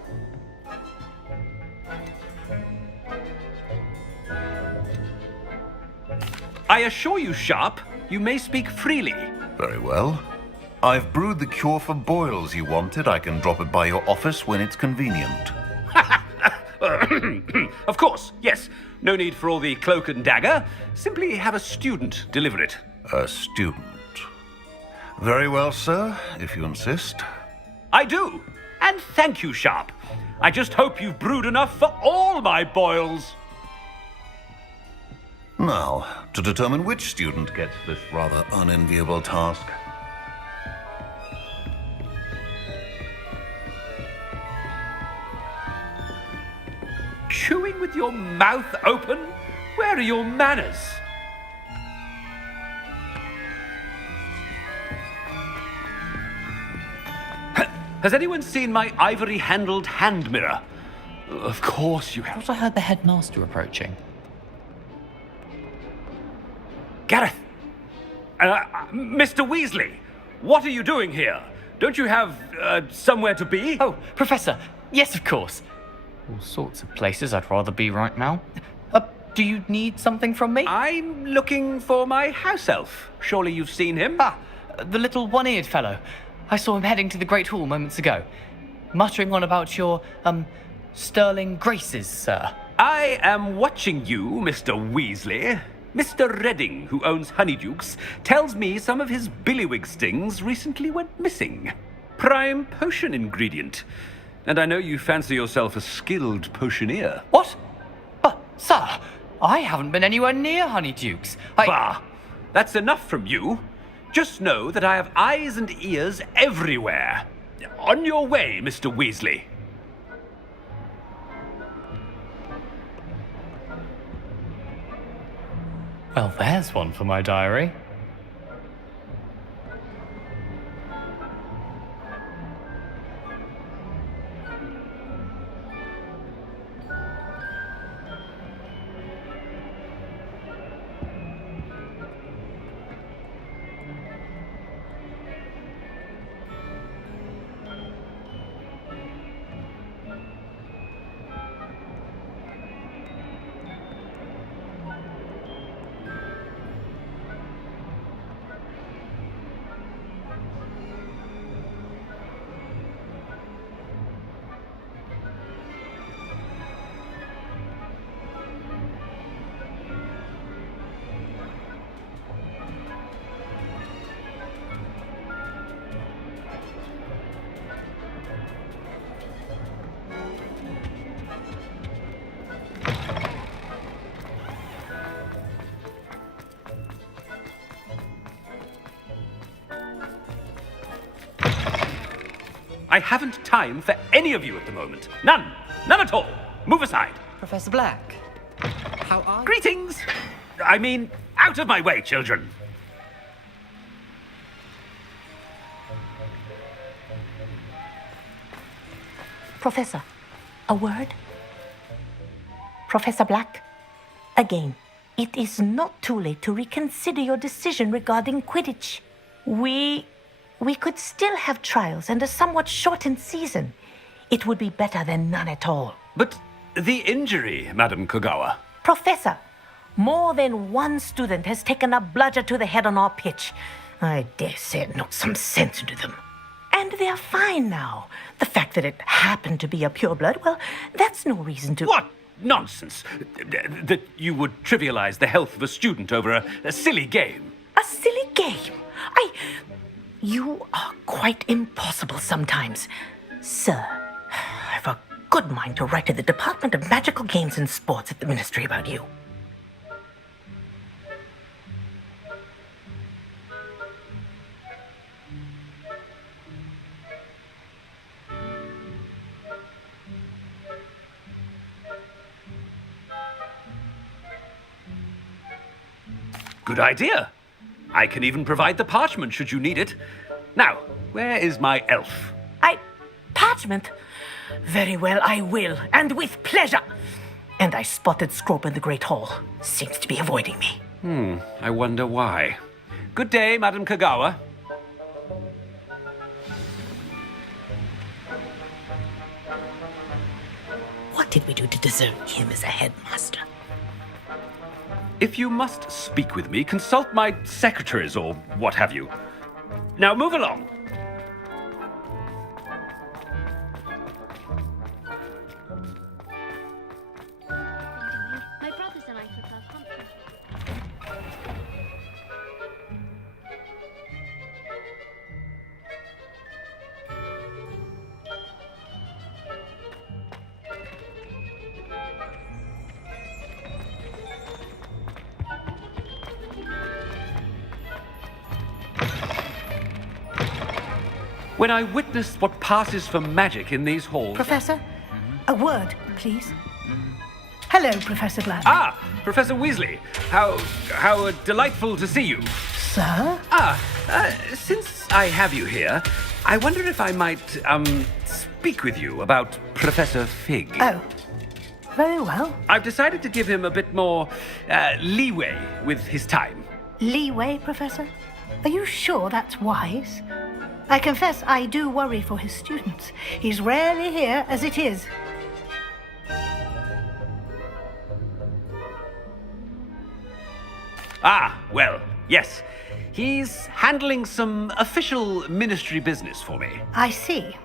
I assure you, Sharp, you may speak freely. Very well. I've brewed the cure for boils you wanted. I can drop it by your office when it's convenient. Of course, yes. No need for all the cloak and dagger. Simply have a student deliver it. A student. Very well, sir, if you insist. I do. And thank you, Sharp. I just hope you've brewed enough for all my boils. Now, to determine which student gets this rather unenviable task. Chewing with your mouth open? Where are your manners? Has anyone seen my ivory-handled hand mirror? Of course you have. I heard the headmaster approaching. Gareth! Mr. Weasley, what are you doing here? Don't you have, somewhere to be? Oh, Professor, yes, of course. All sorts of places I'd rather be right now. Do you need something from me? I'm looking for my house elf. Surely you've seen him? Ah, the little one-eared fellow. I saw him heading to the Great Hall moments ago, muttering on about your, sterling graces, sir. I am watching you, Mr. Weasley. Mr. Redding, who owns Honeydukes, tells me some of his billywig stings recently went missing. Prime potion ingredient. And I know you fancy yourself a skilled potioneer. What? Sir, I haven't been anywhere near Honeydukes. Bah! That's enough from you. Just know that I have eyes and ears everywhere. On your way, Mr. Weasley. Well, there's one for my diary. I haven't time for any of you at the moment. None. None at all. Move aside. Professor Black, how are you? Greetings! I mean, out of my way, children. Professor, a word? Professor Black, again, it is not too late to reconsider your decision regarding Quidditch. We could still have trials and a somewhat shortened season. It would be better than none at all. But the injury, Madam Kogawa. Professor, more than one student has taken a bludger to the head on our pitch. I dare say it knocked some sense into them. And they're fine now. The fact that it happened to be a pureblood, well, that's no reason to... What nonsense! That you would trivialize the health of a student over a silly game. A silly game? You are quite impossible sometimes. Sir, I've a good mind to write to the Department of Magical Games and Sports at the Ministry about you. Good idea. I can even provide the parchment should you need it. Now, where is my elf? Parchment? Very well, I will, and with pleasure. And I spotted Scrope in the Great Hall. Seems to be avoiding me. I wonder why. Good day, Madam Kogawa. What did we do to deserve him as a headmaster? If you must speak with me, consult my secretaries or what have you. Now move along. My brothers and I prefer pumpkin. When I witness what passes for magic in these halls... Professor, a word, please. Hello, Professor Black. Ah, Professor Weasley. How delightful to see you. Sir? Since I have you here, I wonder if I might, speak with you about Professor Fig. Oh, very well. I've decided to give him a bit more, leeway with his time. Leeway, Professor? Are you sure that's wise? I confess I do worry for his students. He's rarely here as it is. Well, yes. He's handling some official ministry business for me. I see.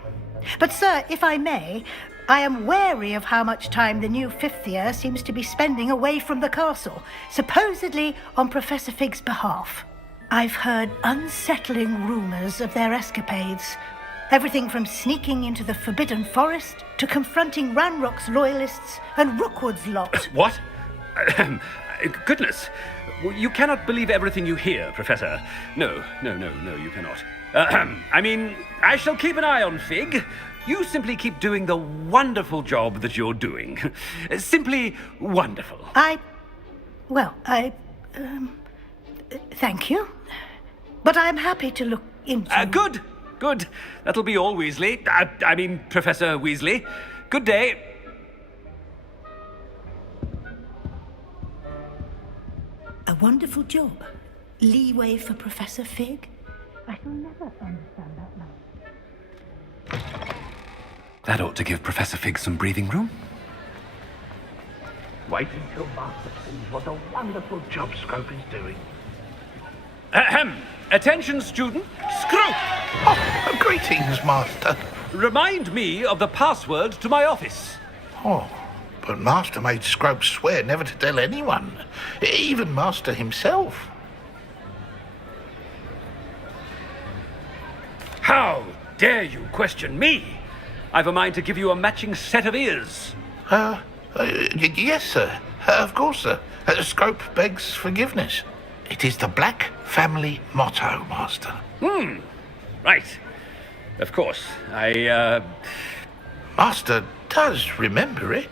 But, sir, if I may, I am wary of how much time the new fifth year seems to be spending away from the castle, supposedly on Professor Fig's behalf. I've heard unsettling rumors of their escapades. Everything from sneaking into the Forbidden Forest to confronting Ranrock's loyalists and Rookwood's lot. What? Goodness. You cannot believe everything you hear, Professor. No, you cannot. I mean, I shall keep an eye on Fig. You simply keep doing the wonderful job that you're doing. Simply wonderful. Thank you. But I'm happy to look into... Good. That'll be all, Weasley. I mean, Professor Weasley. Good day. A wonderful job. Leeway for Professor Fig? I shall never understand that now. That ought to give Professor Fig some breathing room. Wait until Master sees what a wonderful job Scrope is doing. Attention, student. Scrope! Oh, greetings, Master. Remind me of the password to my office. Oh, but Master made Scrope swear never to tell anyone, even Master himself. How dare you question me? I've a mind to give you a matching set of ears. Yes, sir. Of course, sir. Scrope begs forgiveness. It is the Black family motto, Master. Right. Of course. I, Master does remember it.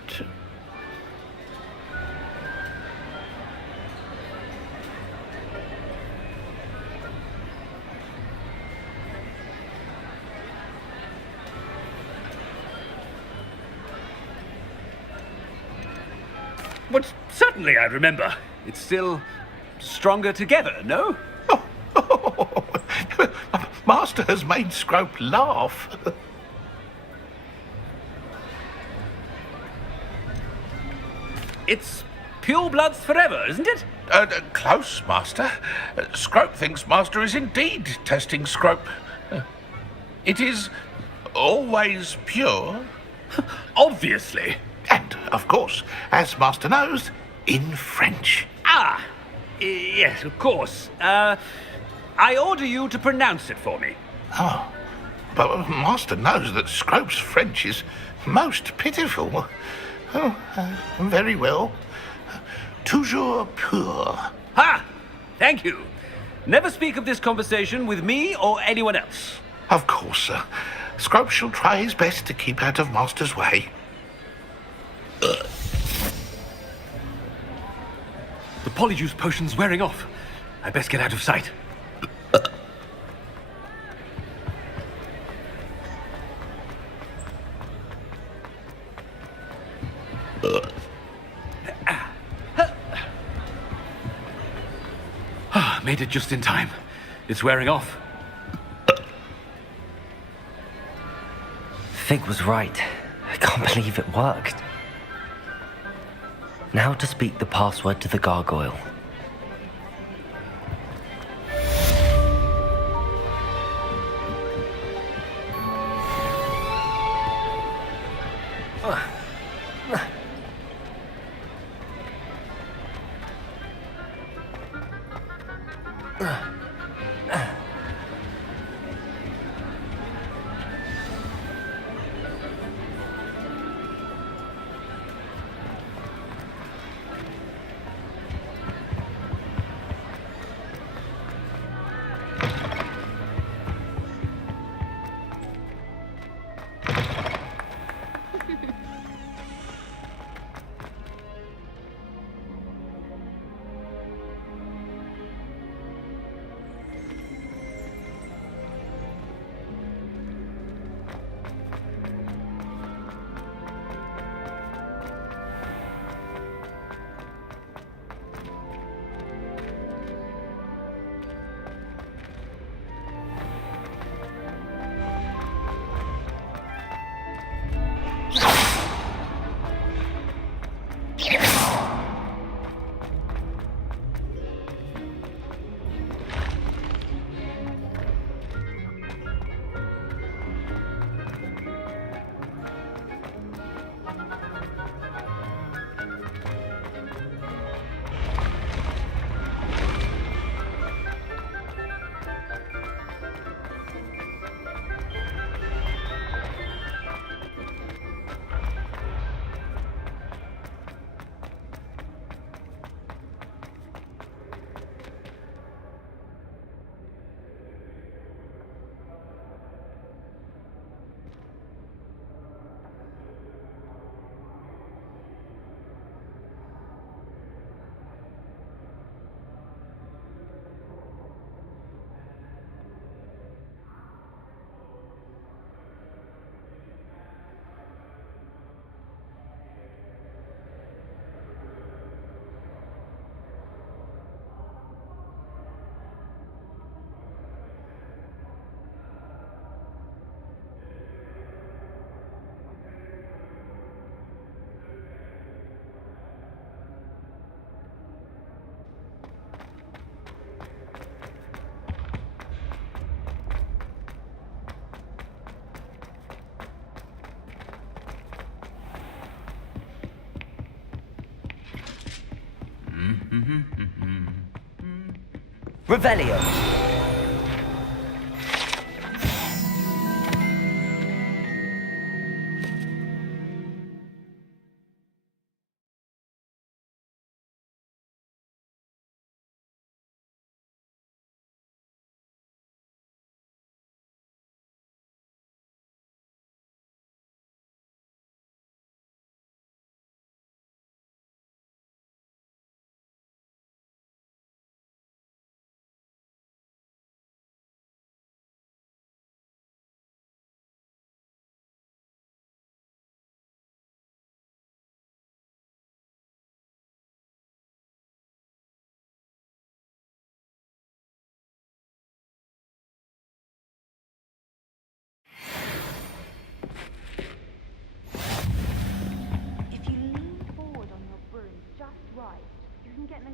But certainly I remember. It's still stronger together, no? Master has made Scrope laugh. It's pure bloods forever, isn't it? Close, Master. Scrope thinks Master is indeed testing Scrope. It is always pure. Obviously. And, of course, as Master knows, in French. Ah, yes, of course. I order you to pronounce it for me. Oh, but Master knows that Scrope's French is most pitiful. Oh, very well. Toujours pur. Ha! Thank you. Never speak of this conversation with me or anyone else. Of course, sir. Scrope shall try his best to keep out of Master's way. The polyjuice potion's wearing off. I best get out of sight. Made it just in time. It's wearing off. Fig was right. I can't believe it worked. Now to speak the password to the gargoyle. Revelio.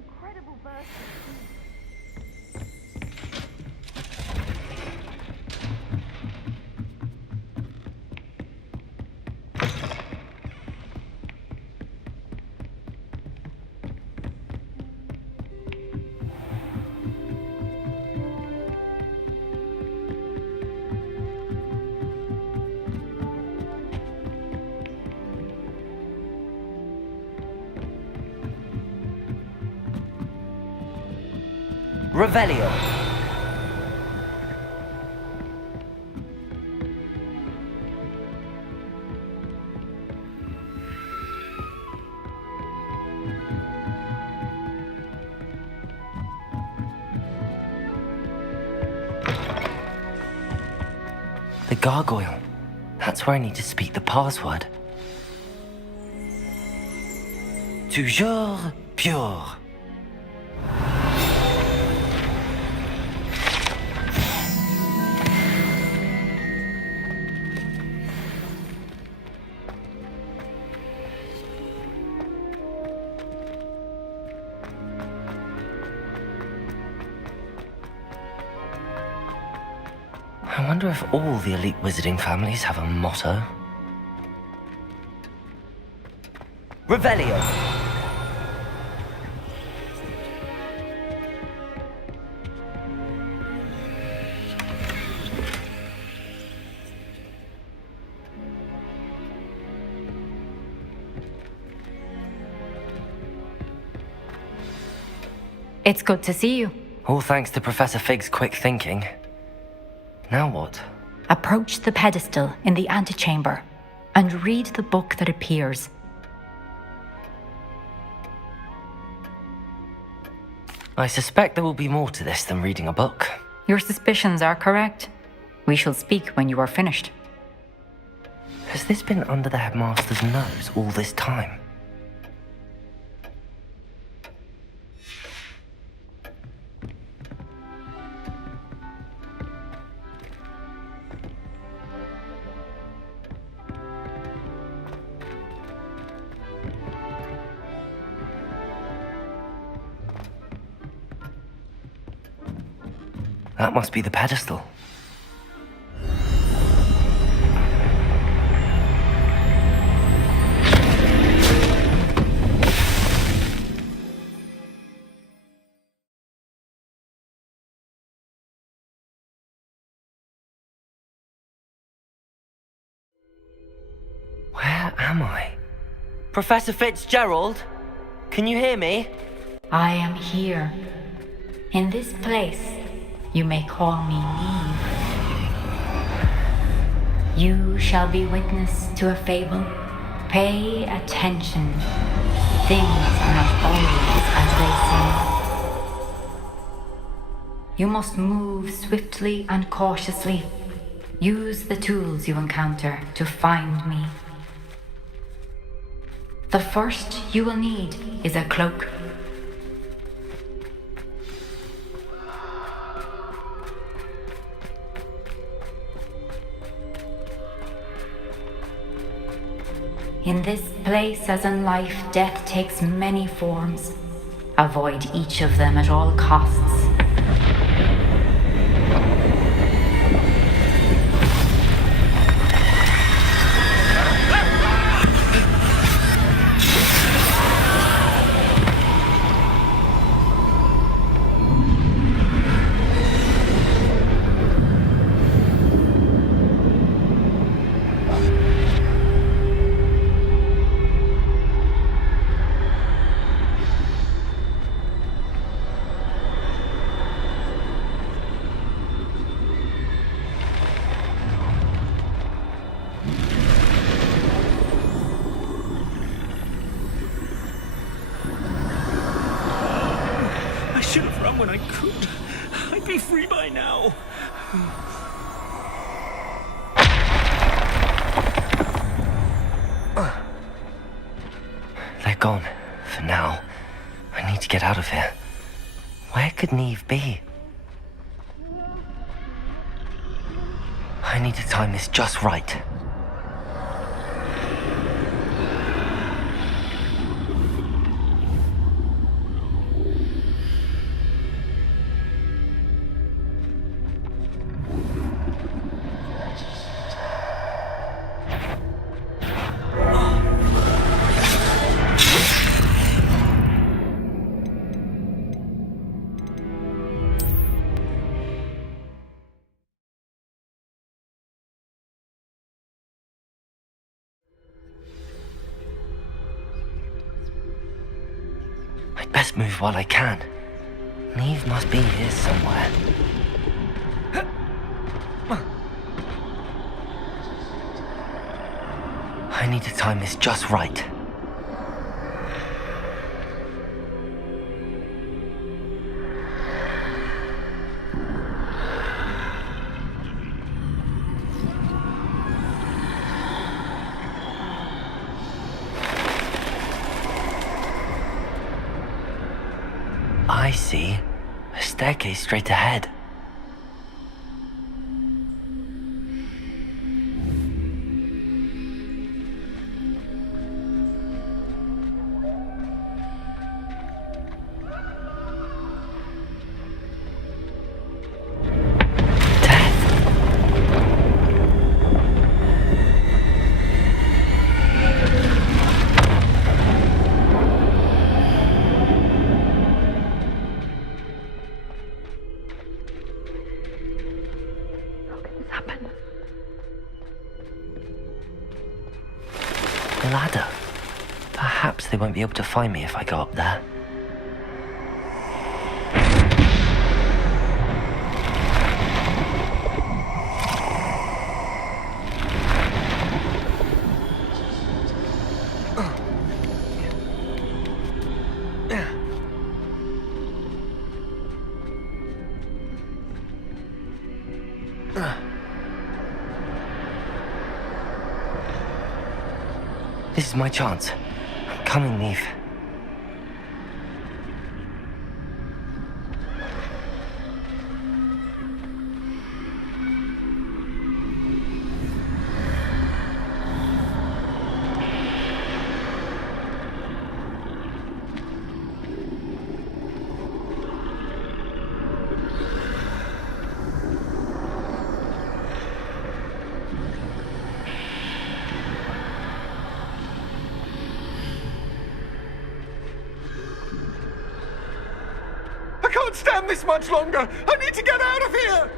incredible burst of speed. Revelio. The gargoyle. That's where I need to speak the password. Toujours pure. I wonder if all the elite wizarding families have a motto. Revelio. It's good to see you. All thanks to Professor Fig's quick thinking. Now what? Approach the pedestal in the antechamber and read the book that appears. I suspect there will be more to this than reading a book. Your suspicions are correct. We shall speak when you are finished. Has this been under the headmaster's nose all this time? That must be the pedestal. Where am I? Professor Fitzgerald? Can you hear me? I am here. In this place, you may call me Neve. You shall be witness to a fable. Pay attention. Things are not always as they seem. You must move swiftly and cautiously. Use the tools you encounter to find me. The first you will need is a cloak. In this place, as in life, death takes many forms. Avoid each of them at all costs. I should have run when I could. I'd be free by now. They're gone. For now. I need to get out of here. Where could Neve be? I need to time this just right. Best move while I can. Neve must be here somewhere. I need to time this just right. I see. A staircase straight ahead. The ladder. Perhaps they won't be able to find me if I go up there. This is my chance. I'm coming, Neve. I can't stand this much longer! I need to get out of here!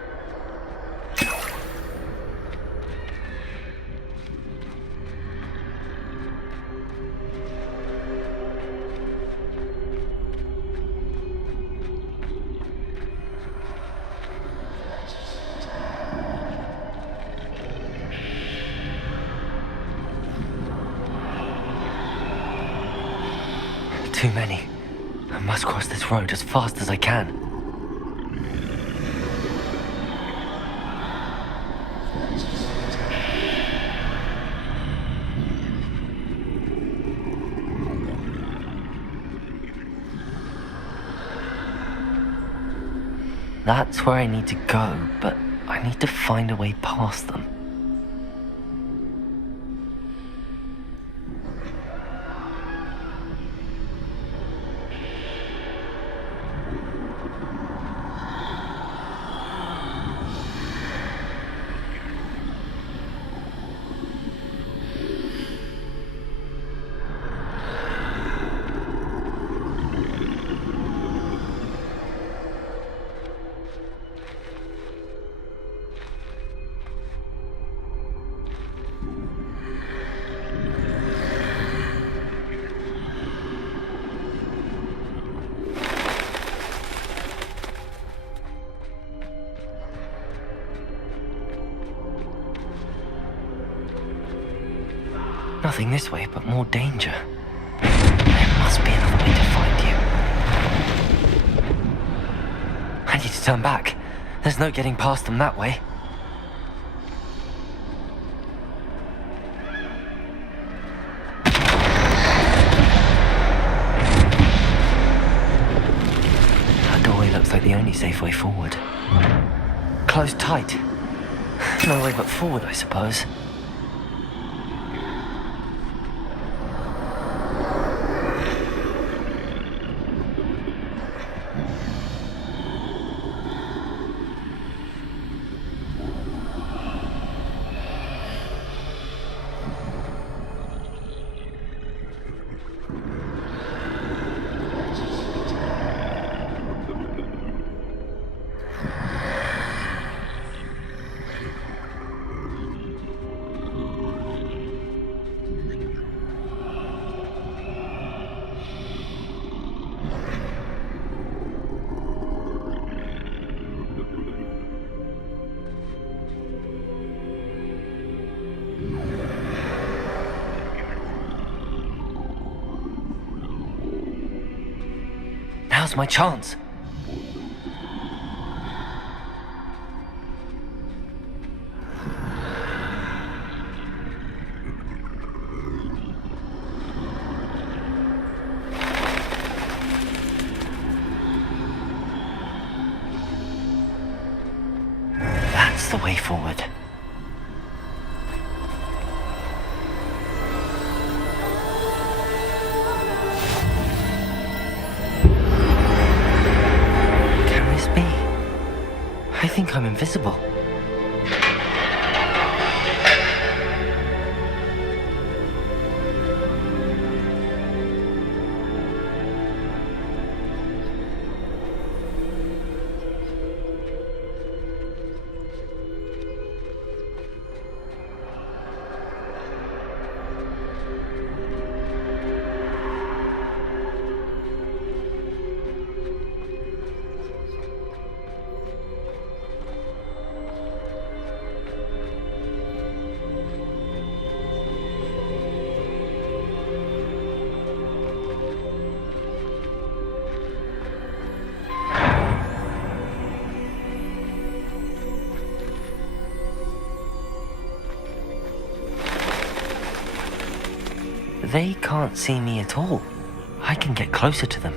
Too many. I must cross this road as fast as I can. That's where I need to go, but I need to find a way past them. Nothing this way, but more danger. There must be another way to find you. I need to turn back. There's no getting past them that way. That doorway looks like the only safe way forward. Closed tight. No way but forward, I suppose. lost my chance. That's the way forward. I think I'm invisible. They can't see me at all. I can get closer to them.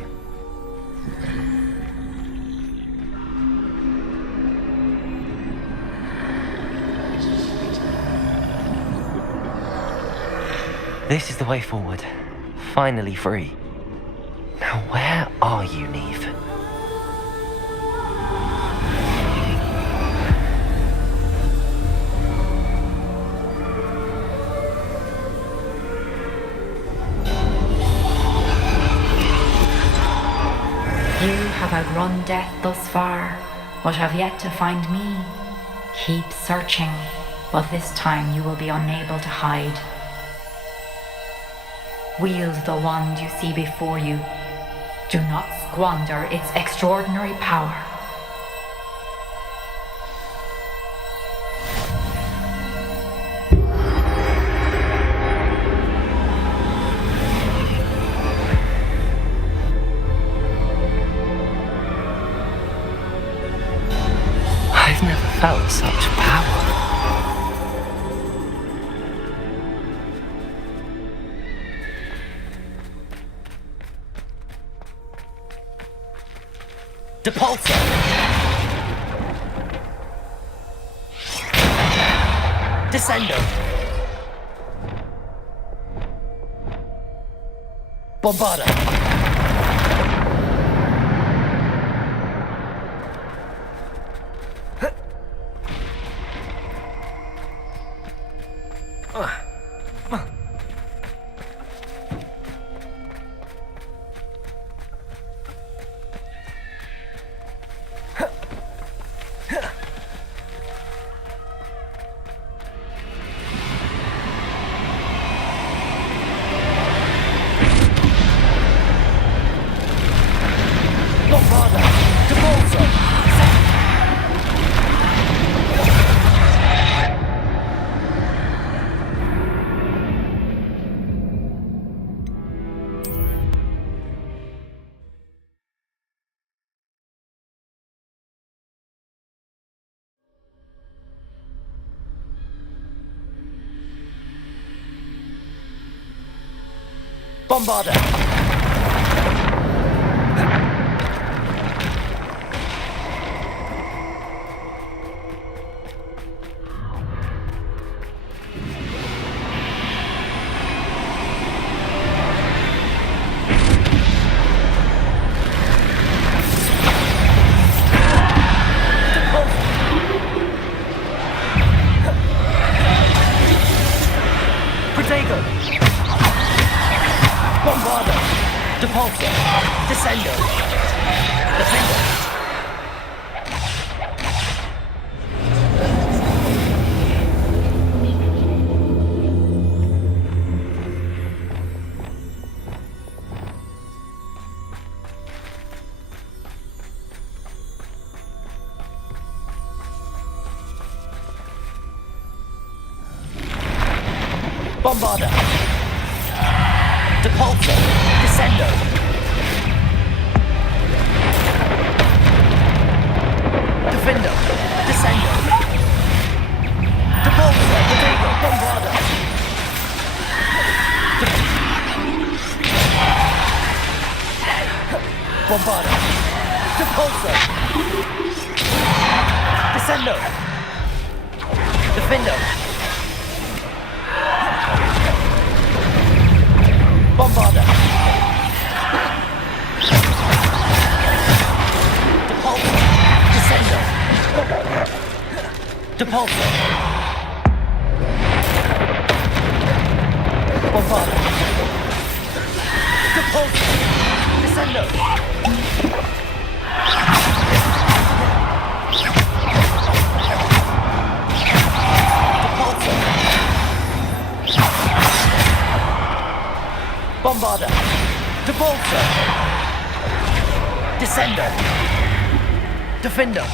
This is the way forward. Finally free. Now where are you, Neve? You have outrun death thus far, but have yet to find me. Keep searching, but this time you will be unable to hide. Wield the wand you see before you. Do not squander its extraordinary power. I've never felt such power. Depulsor! Descendo! Bombarda! Bombarda! Protego! Bombarda! Depulsor! Descendo! Defender! Bombarda! Depulsor! Descendo! Defender. Descender. Depulsor. Potato. Bombarder. Bombarder. Depulsor. Descender. Defender. Bombarder. Depulsor. Descender. Depulsor. Bombarder. Depulsor. Descender. Depulsor. Bombarder. Depulsor. Descender. Defender.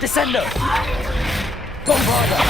Descender. Bombarder.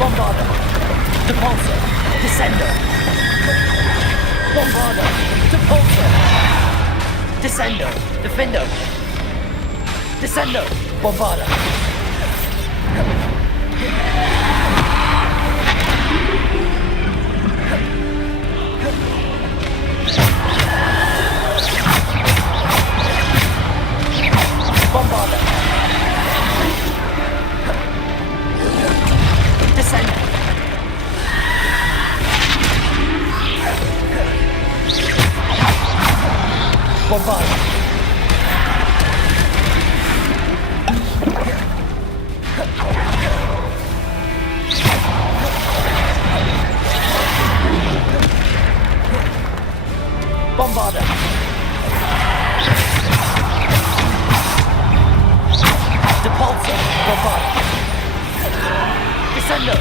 Bombarder. Depulsor. Descender. Bombarder. Depulsor. Descender. Defender. Descender. Bombarder. Bombarder. Descender. Bombarder. Bombarder. Depulsor. Bombarder. Descender.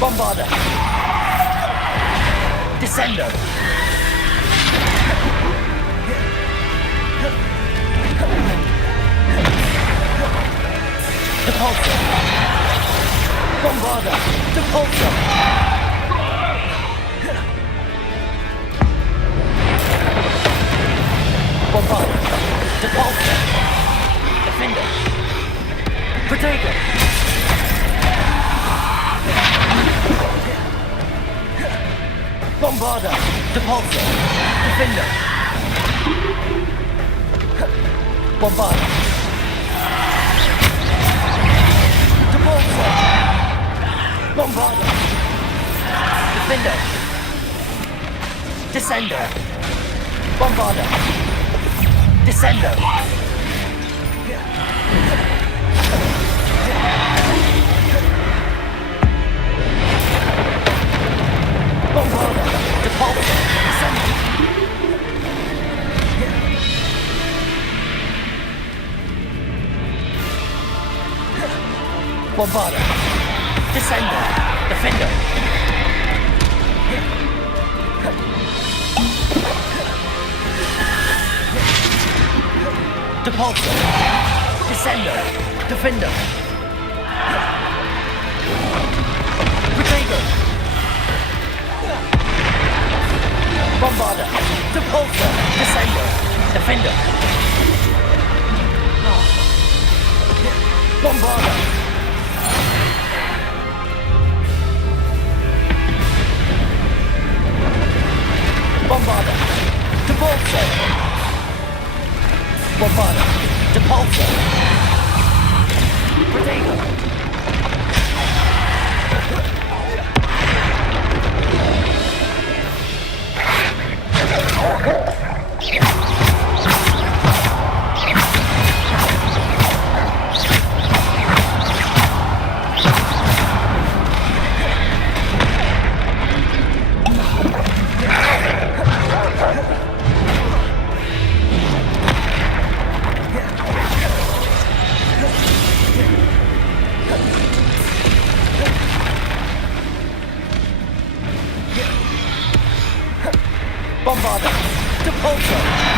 Bombarder. Descender. Depulsor. Bombarder. Depulsor. Bombarder. Depulsor. Defender. Protego. Bombarder. Depulsor. Defender. Bombarder. Depulsor. Bombarder. Defender. Descender. Bombarder. Descender. Bombarder. Depulsor. Descender. Bombarder. Descender. Defender. Depulsor. Descender. Defender. Protego. Bombarder. Depulsor. Descender. Defender. Bombarder. Bombarder. Depulsor. Bombarder. Depulsor. Protego. Bombarder! Depulso!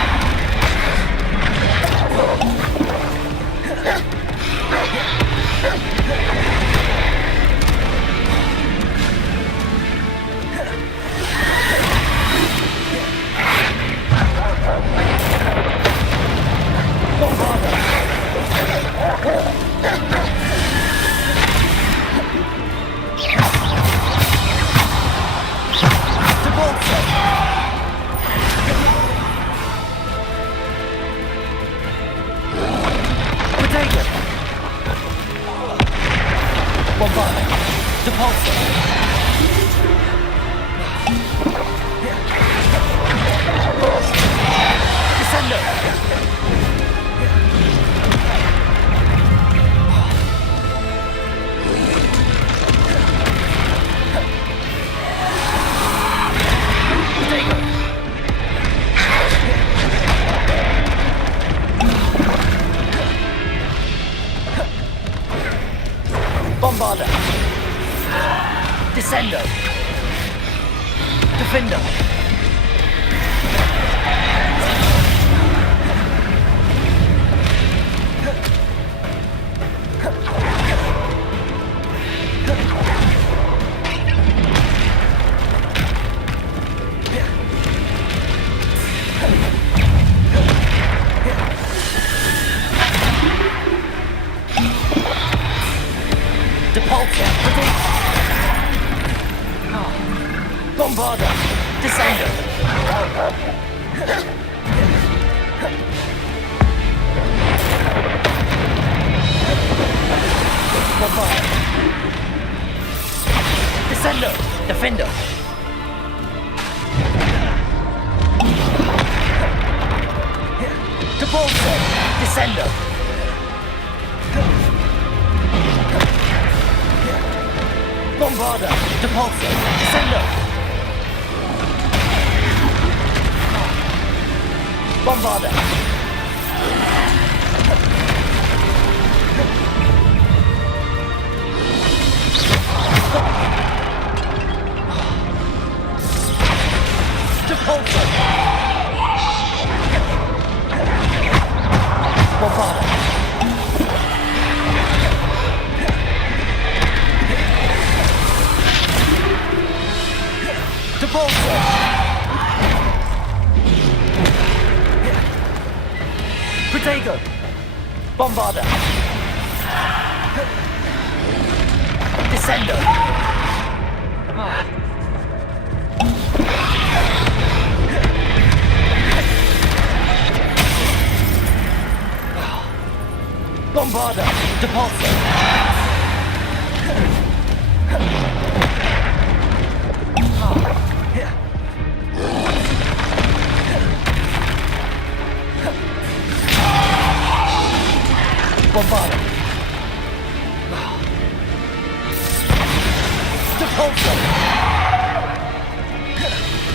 Bombarder! Descendo! Defender! Bombarder! Descendo! Bombarder! Descendo! Defender! Depulso! Descendo! Bombarder! Depulso! Descendo! Bombarder! Depulso! Bombarder! Depulso! Protego! Bombarder! Descendo! Bombarder! Depulso! Bombarder! Depulso!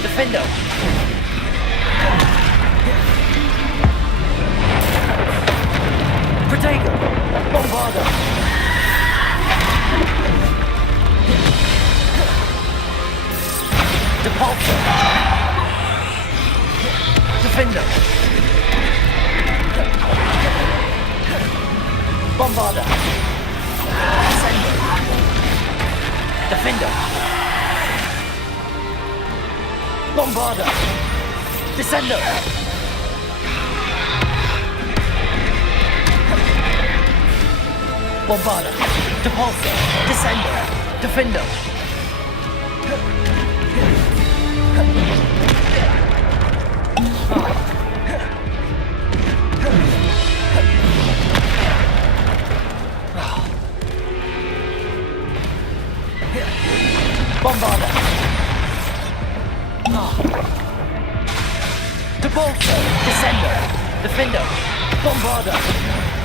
Defendo! Protego! Bombarder! Depulso! Defendo! Bombarder! Descendo! Defender! Bombarder! Descendo! Bombarder! Depulso! Descendo! Defender! Bombarder! Depulso! Descendo! Defender! Bombarder!